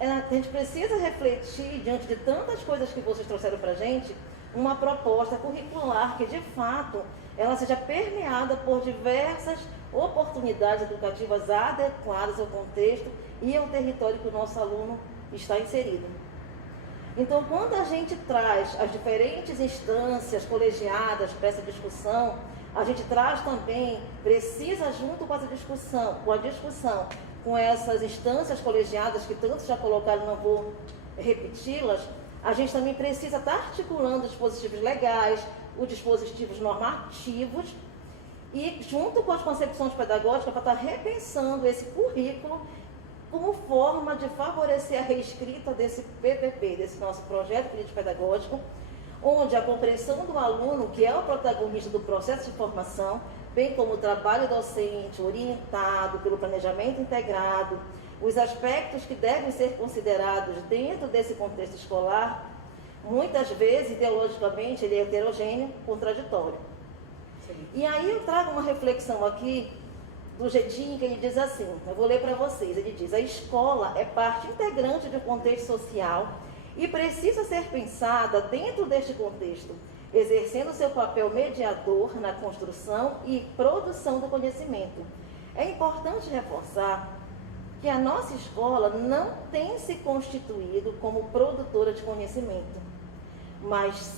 a gente precisa refletir, diante de tantas coisas que vocês trouxeram para a gente, uma proposta curricular que de fato ela seja permeada por diversas oportunidades educativas adequadas ao contexto e ao território que o nosso aluno está inserido. Então, quando a gente traz as diferentes instâncias colegiadas para essa discussão, a gente traz também, precisa junto com essa discussão, com essas instâncias colegiadas que tantos já colocaram, não vou repeti-las, a gente também precisa estar articulando os dispositivos legais, os dispositivos normativos e junto com as concepções pedagógicas para estar repensando esse currículo como forma de favorecer a reescrita desse PPP, desse nosso projeto político-pedagógico, onde a compreensão do aluno, que é o protagonista do processo de formação, bem como o trabalho docente orientado pelo planejamento integrado, os aspectos que devem ser considerados dentro desse contexto escolar, muitas vezes, ideologicamente, ele é heterogêneo, contraditório. Sim. E aí eu trago uma reflexão aqui, do jeitinho que ele diz assim, eu vou ler para vocês, ele diz: a escola é parte integrante de um contexto social e precisa ser pensada dentro deste contexto, exercendo seu papel mediador na construção e produção do conhecimento. É importante reforçar que a nossa escola não tem se constituído como produtora de conhecimento, mas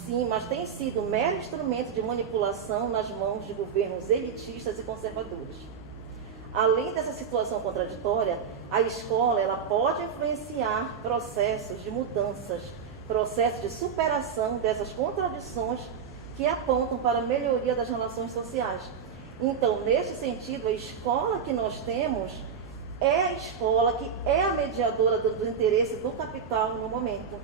tem sido mero instrumento de manipulação nas mãos de governos elitistas e conservadores. Além dessa situação contraditória, a escola ela pode influenciar processos de mudanças, processos de superação dessas contradições que apontam para a melhoria das relações sociais. Então, neste sentido, a escola que nós temos é a escola que é a mediadora do interesse do capital no momento.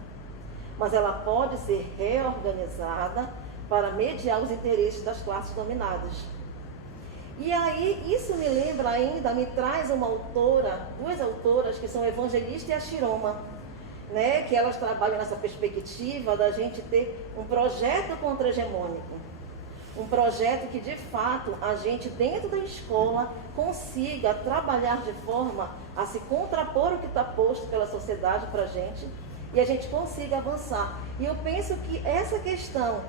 Mas ela pode ser reorganizada para mediar os interesses das classes dominadas. E aí, isso me lembra ainda, me traz duas autoras que são Evangelista e a Chiroma, né? Que elas trabalham nessa perspectiva da gente ter um projeto contra-hegemônico. Um projeto que, de fato, a gente, dentro da escola, consiga trabalhar de forma a se contrapor o que está posto pela sociedade para a gente e a gente consiga avançar. E eu penso que essa questão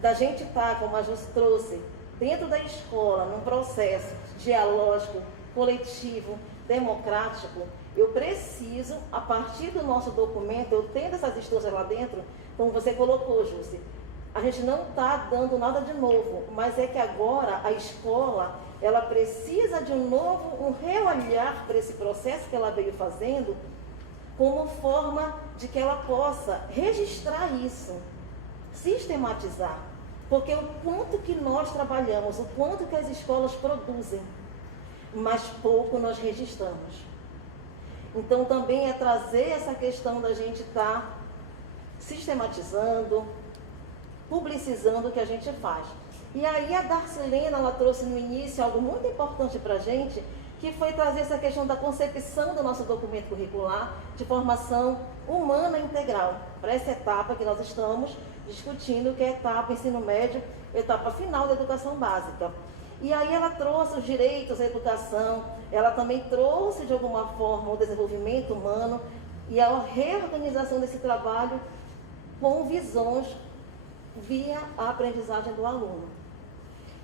da gente estar, como a Jus trouxe, dentro da escola, num processo dialógico, coletivo, democrático, eu preciso, a partir do nosso documento, eu tendo essas instâncias lá dentro, como você colocou, Jússi, a gente não está dando nada de novo, mas é que agora a escola, ela precisa de um reolhar para esse processo que ela veio fazendo, como forma de que ela possa registrar isso, sistematizar. Porque o quanto que nós trabalhamos, o quanto que as escolas produzem, mas pouco nós registramos. Então também é trazer essa questão da gente estar sistematizando, publicizando o que a gente faz. E aí a Darcilena, ela trouxe no início algo muito importante para a gente, que foi trazer essa questão da concepção do nosso documento curricular de formação humana integral, para essa etapa que nós estamos discutindo, que é a etapa ensino médio, etapa final da educação básica. E aí ela trouxe os direitos à educação, ela também trouxe de alguma forma o desenvolvimento humano e a reorganização desse trabalho com visões via a aprendizagem do aluno.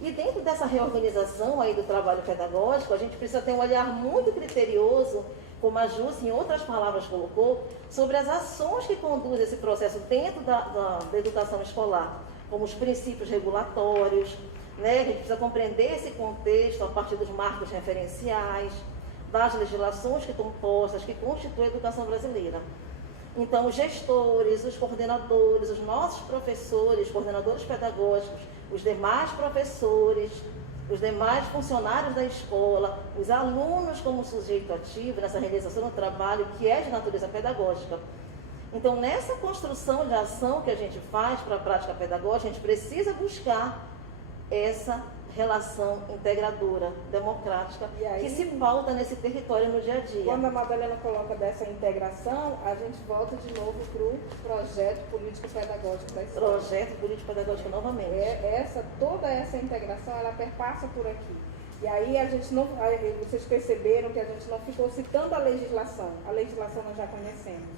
E dentro dessa reorganização aí do trabalho pedagógico, a gente precisa ter um olhar muito criterioso, como a Jússi, em outras palavras, colocou, sobre as ações que conduzem esse processo dentro da educação escolar, como os princípios regulatórios, né? A gente precisa compreender esse contexto a partir dos marcos referenciais, das legislações que estão postas, que constituem a educação brasileira. Então, os gestores, os coordenadores, os nossos professores, coordenadores pedagógicos, os demais professores, os demais funcionários da escola, os alunos como sujeito ativo nessa realização do trabalho que é de natureza pedagógica. Então, nessa construção de ação que a gente faz para a prática pedagógica, a gente precisa buscar essa relação integradora, democrática, E aí, que se pauta nesse território no dia a dia. quando a Madalena coloca dessa integração, a gente volta de novo para o projeto político-pedagógico da escola. Projeto político-pedagógico novamente. Toda essa integração, ela perpassa por aqui. E aí vocês perceberam que a gente não ficou citando a legislação nós já conhecemos.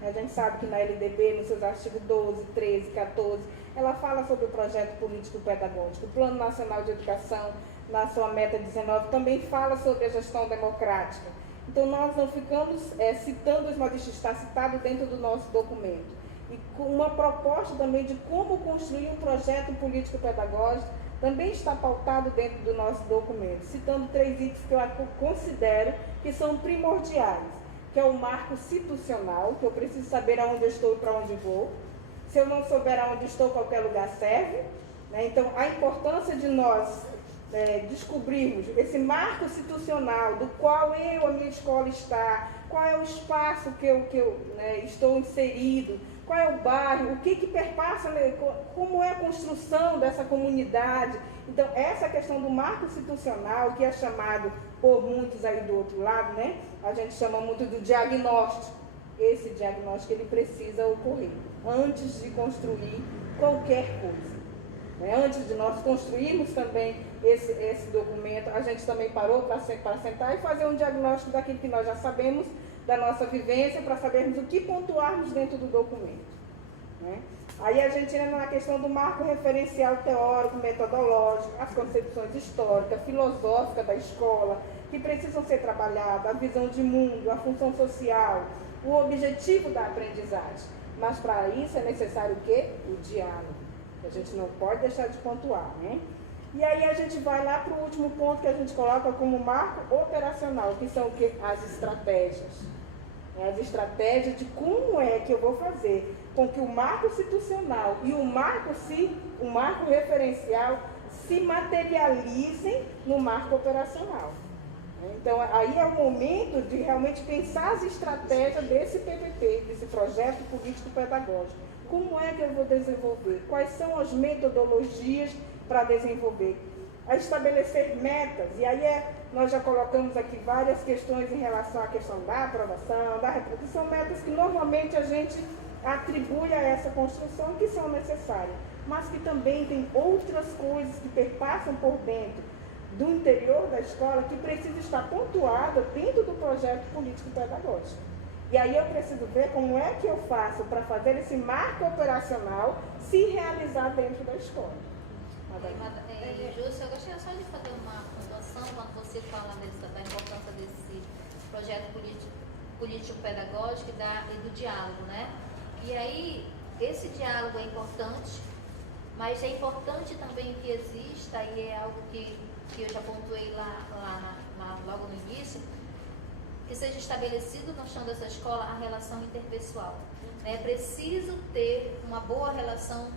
A gente sabe que na LDB, nos seus artigos 12, 13, 14, ela fala sobre o projeto político-pedagógico. O Plano Nacional de Educação, na sua meta 19, também fala sobre a gestão democrática. Então nós não ficamos citando, mas isso está citado dentro do nosso documento. E com uma proposta também de como construir um projeto político-pedagógico também está pautado dentro do nosso documento, citando 3 itens que eu considero que são primordiais, que é o marco institucional, que eu preciso saber aonde eu estou e para onde vou. Se eu não souber aonde estou, qualquer lugar serve, né? Então, a importância de nós descobrirmos esse marco institucional do qual a minha escola está, qual é o espaço que eu estou inserido, qual é o bairro, o que perpassa, como é a construção dessa comunidade. Então, essa questão do marco institucional, que é chamado por muitos aí do outro lado, né? A gente chama muito do diagnóstico. Esse diagnóstico, ele precisa ocorrer antes de construir qualquer coisa. Né? Antes de nós construirmos também esse documento, a gente também parou para sentar e fazer um diagnóstico daquilo que nós já sabemos, da nossa vivência, para sabermos o que pontuarmos dentro do documento. Né? Aí a gente entra na questão do marco referencial teórico, metodológico, as concepções históricas, filosóficas da escola, que precisam ser trabalhadas, a visão de mundo, a função social, o objetivo da aprendizagem. Mas para isso é necessário o quê? O diálogo. A gente não pode deixar de pontuar, né? E aí a gente vai lá para o último ponto que a gente coloca como marco operacional, que são o quê? As estratégias. As estratégias de como é que eu vou fazer com que o marco institucional e o marco referencial se materializem no marco operacional. Então, aí é o momento de realmente pensar as estratégias desse PPP, desse projeto político-pedagógico. Como é que eu vou desenvolver? Quais são as metodologias para desenvolver? A estabelecer metas, e aí nós já colocamos aqui várias questões em relação à questão da aprovação, da reprovação, são metas que normalmente a gente atribui a essa construção que são necessárias, mas que também tem outras coisas que perpassam por dentro do interior da escola que precisa estar pontuada dentro do projeto político-pedagógico. E aí eu preciso ver como é que eu faço para fazer esse marco operacional se realizar dentro da escola. Júcia, eu gostaria só de fazer uma pontuação quando você fala da importância desse projeto político-pedagógico e do diálogo, né? E aí, esse diálogo é importante, mas é importante também que exista, e é algo que eu já pontuei logo no início, que seja estabelecido no chão dessa escola a relação interpessoal. É preciso ter uma boa relação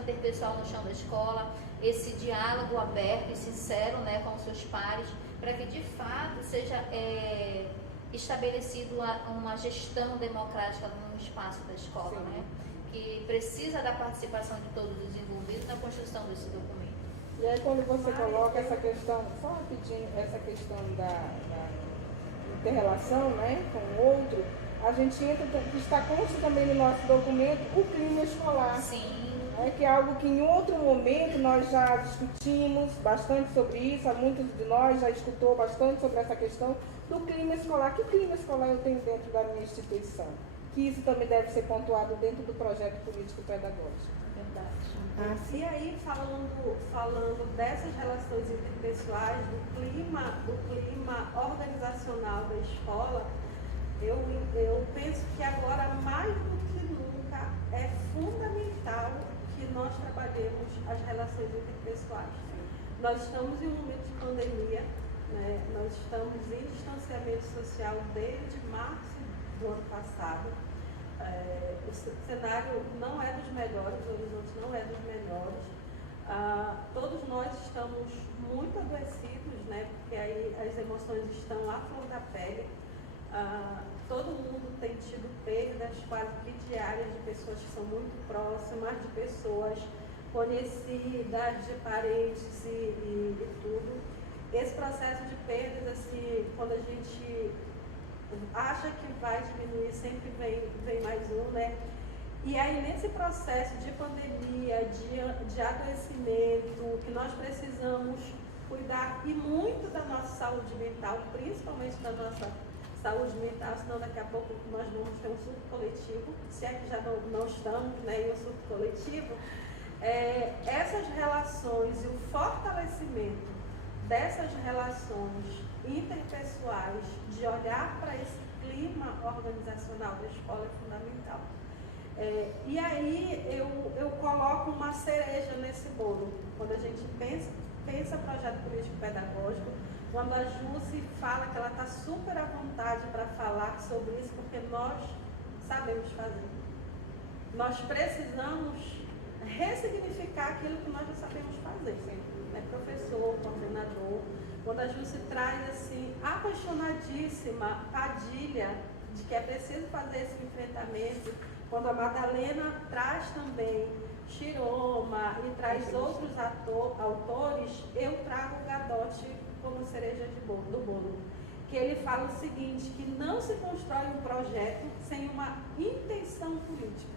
interpessoal no chão da escola, esse diálogo aberto e sincero, né, com os seus pares, para que de fato seja estabelecido uma gestão democrática no espaço da escola, né, que precisa da participação de todos os envolvidos na construção desse documento. E aí quando você coloca essa questão, só rapidinho, essa questão da inter-relação, né, com o outro, a gente entra, está consta também no nosso documento o clima escolar. Sim. Que é algo que em outro momento nós já discutimos bastante sobre isso, muitos de nós já escutou bastante sobre essa questão do clima escolar. Que clima escolar eu tenho dentro da minha instituição? Que isso também deve ser pontuado dentro do projeto político-pedagógico. Verdade. E aí, falando dessas relações interpessoais, do clima organizacional da escola, eu penso que agora, mais do que nunca, é fundamental que nós trabalhemos as relações interpessoais. Nós estamos em um momento de pandemia, né? Nós estamos em distanciamento social desde março do ano passado. O cenário não é dos melhores, o horizonte não é dos melhores. Todos nós estamos muito adoecidos, né? Porque aí as emoções estão à flor da pele. Todo mundo tem tido perdas quase que diárias de pessoas que são muito próximas, de pessoas conhecidas, de parentes e tudo. Esse processo de perdas, assim, quando a gente acha que vai diminuir, sempre vem mais um, né? E aí, nesse processo de pandemia, de adoecimento, que nós precisamos cuidar e muito da nossa saúde mental, principalmente da nossa saúde mental, senão daqui a pouco nós vamos ter um surto coletivo, se é que já não estamos, né, em um surto coletivo. Essas relações e o fortalecimento dessas relações interpessoais, de olhar para esse clima organizacional da escola é fundamental. E aí eu coloco uma cereja nesse bolo. Quando a gente pensa projeto político-pedagógico, quando a Jussi fala que ela está super à vontade para falar sobre isso, porque nós sabemos fazer. Nós precisamos ressignificar aquilo que nós já sabemos fazer. Né? Professor, coordenador, quando a Jussi traz assim, apaixonadíssima Padilha, de que é preciso fazer esse enfrentamento, quando a Madalena traz também Chiroma e traz outros autores, eu trago o Gadotti como cereja do bolo. Que ele fala o seguinte, que não se constrói um projeto sem uma intenção política.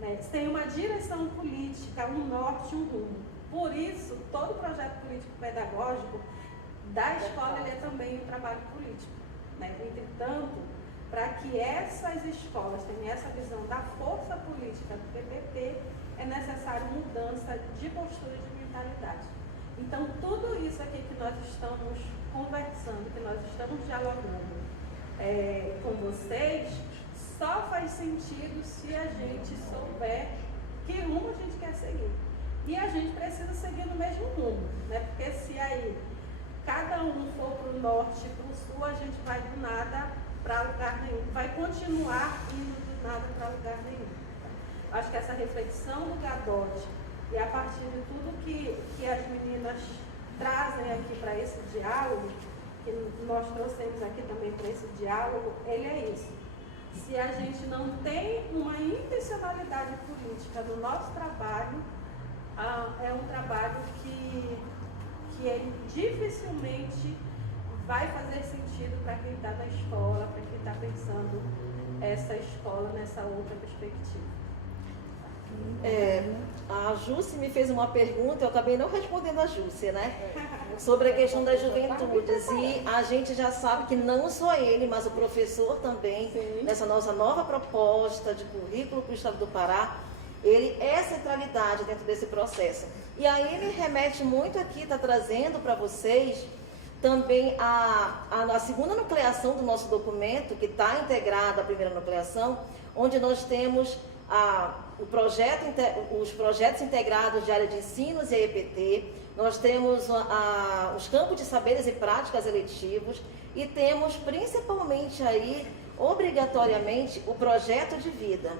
Né? Sem uma direção política, um norte, um rumo. Por isso, todo projeto político-pedagógico da escola ele é também um trabalho político. Né? Entretanto, para que essas escolas tenham essa visão da força política do PPP, é necessário mudança de postura e de mentalidade. Então, tudo isso aqui que nós estamos conversando, que nós estamos dialogando com vocês, só faz sentido se a gente souber que rumo a gente quer seguir. E a gente precisa seguir no mesmo rumo, né? Porque se aí cada um for para o norte e para o sul, a gente vai do nada para lugar nenhum, vai continuar indo do nada para lugar nenhum. Acho que essa reflexão do Gadotti e a partir de tudo que as meninas trazem aqui para esse diálogo, que nós trouxemos aqui também para esse diálogo, ele é isso. Se a gente não tem uma intencionalidade política no nosso trabalho, é um trabalho que dificilmente vai fazer sentido para quem está na escola, para quem está pensando essa escola nessa outra perspectiva. A Jussi me fez uma pergunta, eu acabei não respondendo a Jussi, né? Sobre a questão das juventudes. E a gente já sabe que não só ele, mas o professor também, nessa nossa nova proposta de currículo para o Estado do Pará, ele é centralidade dentro desse processo. E aí me remete muito aqui, está trazendo para vocês também a segunda nucleação do nosso documento, que está integrada à primeira nucleação, onde nós temos os projetos integrados de área de ensinos e a EPT, nós temos os campos de saberes e práticas eletivos e temos principalmente aí, obrigatoriamente, o projeto de vida.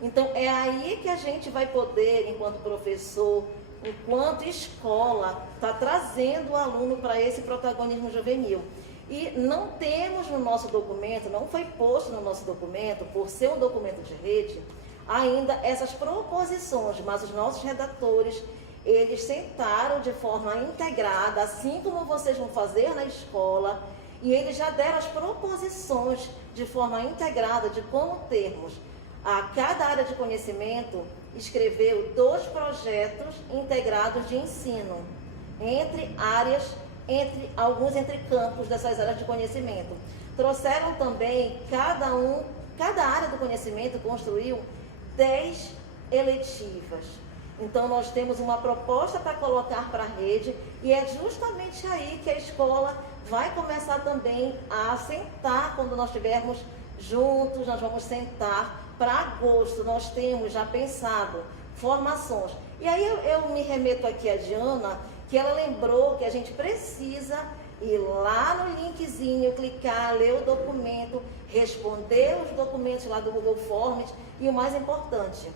Então, é aí que a gente vai poder, enquanto professor, enquanto escola, tá trazendo o aluno para esse protagonismo juvenil. E não temos no nosso documento, não foi posto no nosso documento, por ser um documento de rede, ainda essas proposições, mas os nossos redatores, eles sentaram de forma integrada, assim como vocês vão fazer na escola, e eles já deram as proposições de forma integrada de como termos a cada área de conhecimento escreveu 2 projetos integrados de ensino, entre campos dessas áreas de conhecimento. Trouxeram também, cada área do conhecimento construiu 10 eletivas. Então, nós temos uma proposta para colocar para a rede e é justamente aí que a escola vai começar também a sentar, quando nós estivermos juntos, nós vamos sentar. Para agosto, nós temos já pensado formações. E aí eu me remeto aqui a Diana, que ela lembrou que a gente precisa ir lá no linkzinho, clicar, ler o documento, responder os documentos lá do Google Forms e o mais importante,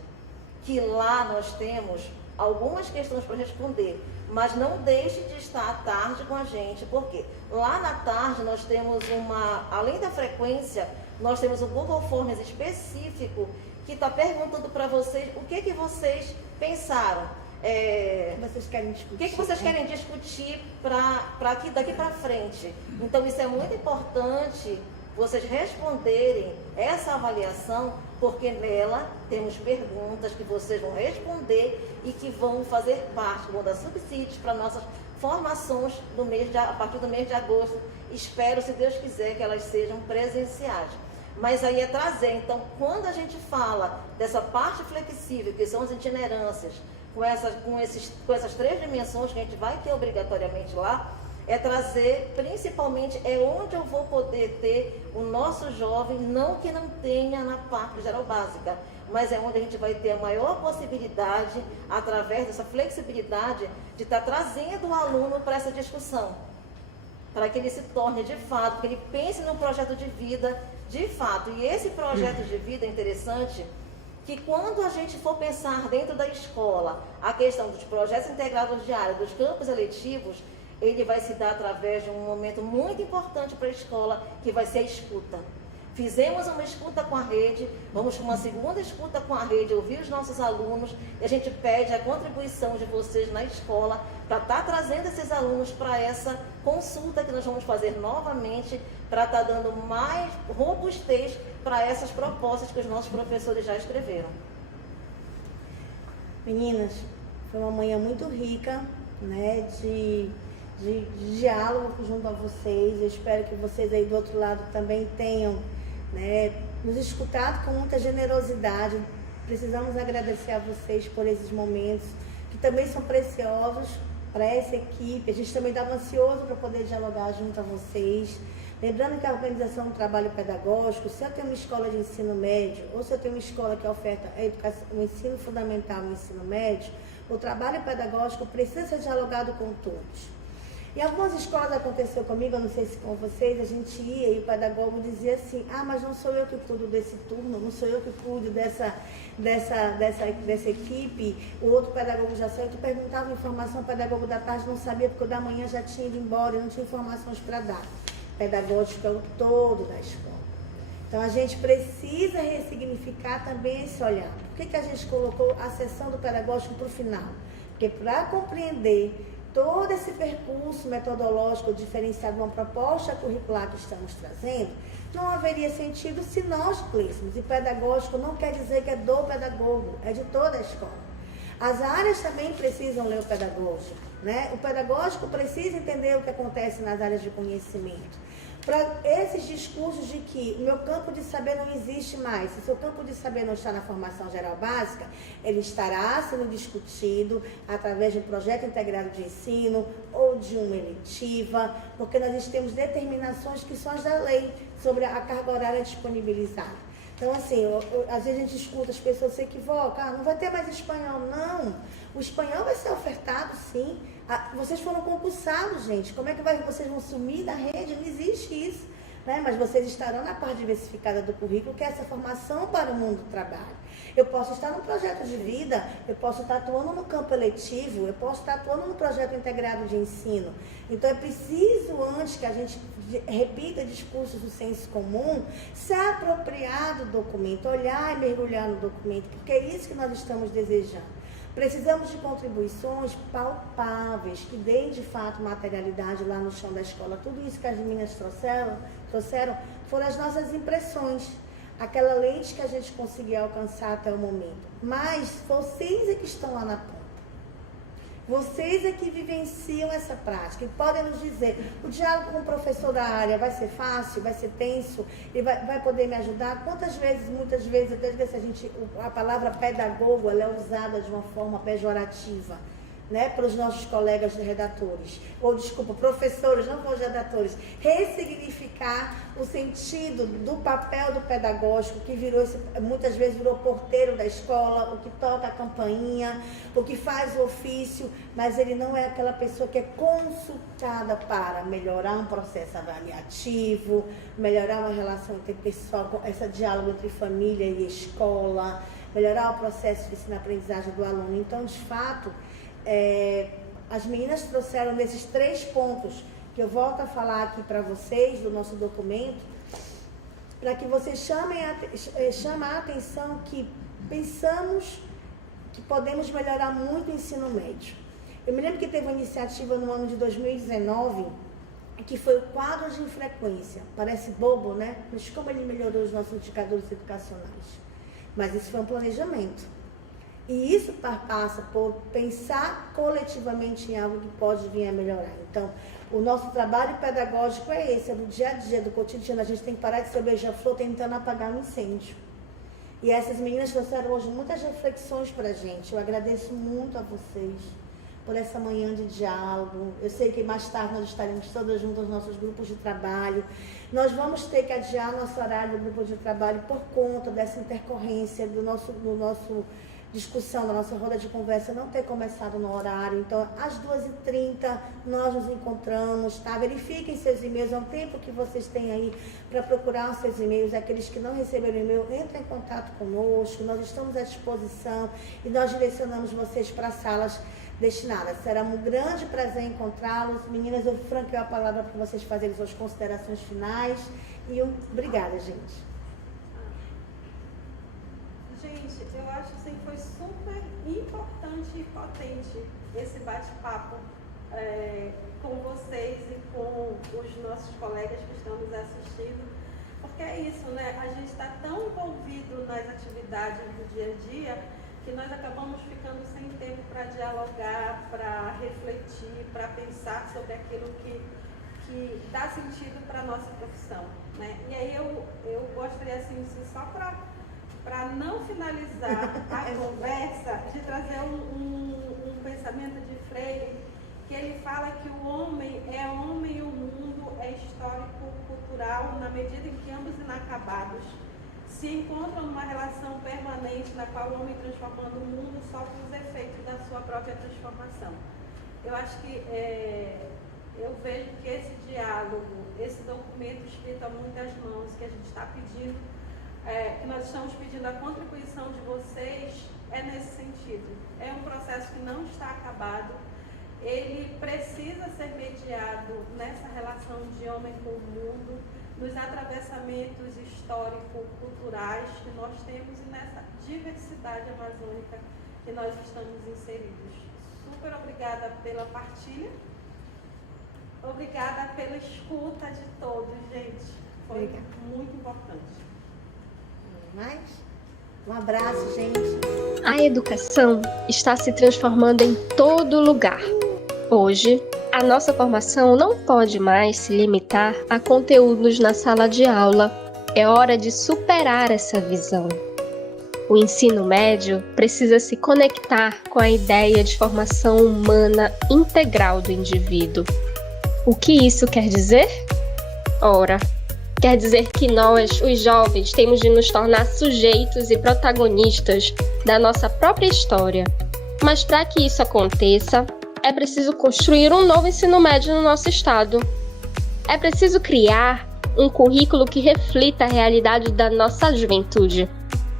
que lá nós temos algumas questões para responder, mas não deixe de estar à tarde com a gente, porque lá na tarde nós temos além da frequência, nós temos o Google Forms específico que está perguntando para vocês o que vocês pensaram. O que vocês querem discutir? O que vocês querem discutir daqui para frente? Então, isso é muito importante vocês responderem essa avaliação, porque nela temos perguntas que vocês vão responder e que vão fazer parte, vão dar subsídios para nossas formações a partir do mês de agosto. Espero, se Deus quiser, que elas sejam presenciais. Mas aí é trazer. Então, quando a gente fala dessa parte flexível, que são as itinerâncias, com essas 3 dimensões que a gente vai ter obrigatoriamente lá, é trazer, principalmente, onde eu vou poder ter o nosso jovem, não que não tenha na parte geral básica, mas é onde a gente vai ter a maior possibilidade, através dessa flexibilidade, de estar trazendo o aluno para essa discussão, para que ele se torne de fato, que ele pense num projeto de vida de fato. E esse projeto de vida é interessante, que quando a gente for pensar dentro da escola, a questão dos projetos integrados diários, dos campos eletivos, ele vai se dar através de um momento muito importante para a escola, que vai ser a escuta. Fizemos uma escuta com a rede, vamos com uma segunda escuta com a rede, ouvir os nossos alunos, e a gente pede a contribuição de vocês na escola para estar trazendo esses alunos para essa consulta que nós vamos fazer novamente, para estar dando mais robustez para essas propostas que os nossos professores já escreveram. Meninas, foi uma manhã muito rica, né, de diálogo junto a vocês. Eu espero que vocês aí do outro lado também tenham, né, nos escutado com muita generosidade. Precisamos agradecer a vocês por esses momentos, que também são preciosos para essa equipe. A gente também estava ansioso para poder dialogar junto a vocês. Lembrando que a organização do trabalho pedagógico, se eu tenho uma escola de ensino médio, ou se eu tenho uma escola que oferta a educação, o ensino fundamental e o ensino médio, o trabalho pedagógico precisa ser dialogado com todos. Em algumas escolas aconteceu comigo, eu não sei se com vocês, a gente ia e o pedagogo dizia assim: ah, mas não sou eu que cuido desse turno, não sou eu que cuido dessa equipe, o outro pedagogo já saiu. Tu perguntava informação, o pedagogo da tarde não sabia, porque o da manhã já tinha ido embora e não tinha informações para dar. Pedagógico é o todo da escola. Então a gente precisa ressignificar também esse olhar. Por que a gente colocou a sessão do pedagógico para o final? Porque para compreender todo esse percurso metodológico diferenciado de uma proposta curricular que estamos trazendo, não haveria sentido se nós lêssemos. E pedagógico não quer dizer que é do pedagogo, é de toda a escola. As áreas também precisam ler o pedagógico, né? O pedagógico precisa entender o que acontece nas áreas de conhecimento. Para esses discursos de que o meu campo de saber não existe mais, se o seu campo de saber não está na formação geral básica, ele estará sendo discutido através de um projeto integrado de ensino ou de uma eletiva, porque nós temos determinações que são as da lei sobre a carga horária disponibilizada. Então, assim, às vezes a gente escuta, as pessoas se equivocam, não vai ter mais espanhol, não. O espanhol vai ser ofertado, sim. Vocês foram concursados, gente. Como é que vocês vão sumir da rede? Não existe isso, né? Mas vocês estarão na parte diversificada do currículo, que é essa formação para o mundo do trabalho. Eu posso estar num projeto de vida, eu posso estar atuando no campo eletivo, eu posso estar atuando no projeto integrado de ensino. Então é preciso, antes que a gente repita discursos do senso comum, se apropriar do documento, olhar e mergulhar no documento, porque é isso que nós estamos desejando. Precisamos de contribuições palpáveis, que deem de fato materialidade lá no chão da escola. Tudo isso que as meninas trouxeram foram as nossas impressões, aquela lente que a gente conseguiu alcançar até o momento. Mas vocês é que estão lá na ponta. Vocês é que vivenciam essa prática e podem nos dizer: o diálogo com o professor da área vai ser fácil, vai ser tenso, ele vai poder me ajudar? Quantas vezes, muitas vezes, até a palavra pedagogo ela é usada de uma forma pejorativa, né, para os nossos colegas redatores, ou desculpa, professores, não os redatores, ressignificar o sentido do papel do pedagógico, que muitas vezes virou porteiro da escola, o que toca a campainha, o que faz o ofício, mas ele não é aquela pessoa que é consultada para melhorar um processo avaliativo, melhorar uma relação interpessoal, esse diálogo entre família e escola, melhorar o processo de ensino-aprendizagem do aluno. Então, de fato, as meninas trouxeram nesses 3 pontos que eu volto a falar aqui para vocês do nosso documento. para que vocês chamem a atenção que pensamos que podemos melhorar muito o ensino médio. Eu me lembro que teve uma iniciativa no ano de 2019, que foi o quadro de infrequência. Parece bobo, né? Mas como ele melhorou os nossos indicadores educacionais? Mas isso foi um planejamento. E isso passa por pensar coletivamente em algo que pode vir a melhorar. Então, o nosso trabalho pedagógico é esse, é do dia a dia, do cotidiano. A gente tem que parar de ser beija-flor tentando apagar um incêndio. E essas meninas trouxeram hoje muitas reflexões para a gente. Eu agradeço muito a vocês por essa manhã de diálogo. Eu sei que mais tarde nós estaremos todas juntas nos nossos grupos de trabalho. Nós vamos ter que adiar nosso horário do grupo de trabalho por conta dessa intercorrência do nosso discussão, da nossa roda de conversa não ter começado no horário. Então, às 2h30 nós nos encontramos, tá? Verifiquem seus e-mails, é um tempo que vocês têm aí para procurar os seus e-mails. Aqueles que não receberam e-mail, entrem em contato conosco, nós estamos à disposição e nós direcionamos vocês para salas destinadas. Será um grande prazer encontrá-los. Meninas, eu franqueio a palavra para vocês fazerem suas considerações finais e obrigada, gente. Gente, eu acho assim, que foi super importante e potente esse bate-papo com vocês e com os nossos colegas que estão nos assistindo, porque é isso, né? A gente está tão envolvido nas atividades do dia a dia que nós acabamos ficando sem tempo para dialogar, para refletir, para pensar sobre aquilo que dá sentido para a nossa profissão, né? E aí eu gostaria, assim, só para não finalizar a conversa, de trazer um pensamento de Freire, que ele fala que o homem e o mundo é histórico-cultural na medida em que ambos inacabados se encontram numa relação permanente na qual o homem, transformando o mundo, sofre os efeitos da sua própria transformação. Eu acho que eu vejo que esse diálogo, esse documento escrito a muitas mãos, que a gente está pedindo, que nós estamos pedindo a contribuição de vocês, é nesse sentido. É um processo que não está acabado, ele precisa ser mediado nessa relação de homem com o mundo, nos atravessamentos histórico-culturais que nós temos e nessa diversidade amazônica que nós estamos inseridos. Super obrigada pela partilha, obrigada pela escuta de todos, gente. Foi muito importante. Mais? Um abraço, gente. A educação está se transformando em todo lugar. Hoje, a nossa formação não pode mais se limitar a conteúdos na sala de aula. É hora de superar essa visão. O ensino médio precisa se conectar com a ideia de formação humana integral do indivíduo. O que isso quer dizer? Ora, quer dizer que nós, os jovens, temos de nos tornar sujeitos e protagonistas da nossa própria história. Mas para que isso aconteça, é preciso construir um novo ensino médio no nosso estado. É preciso criar um currículo que reflita a realidade da nossa juventude.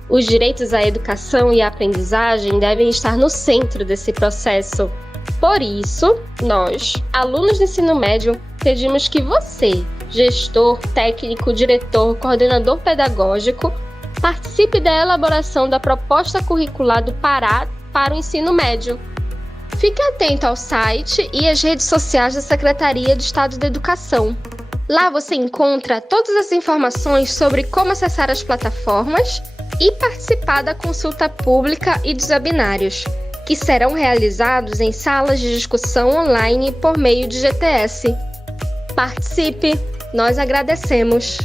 Os direitos à educação e à aprendizagem devem estar no centro desse processo. Por isso, nós, alunos do ensino médio, pedimos que você, gestor, técnico, diretor, coordenador pedagógico, participe da elaboração da proposta curricular do Pará para o ensino médio. Fique atento ao site e às redes sociais da Secretaria de Estado da Educação. Lá você encontra todas as informações sobre como acessar as plataformas e participar da consulta pública e dos webinários, que serão realizados em salas de discussão online por meio de GTS. Participe, nós agradecemos!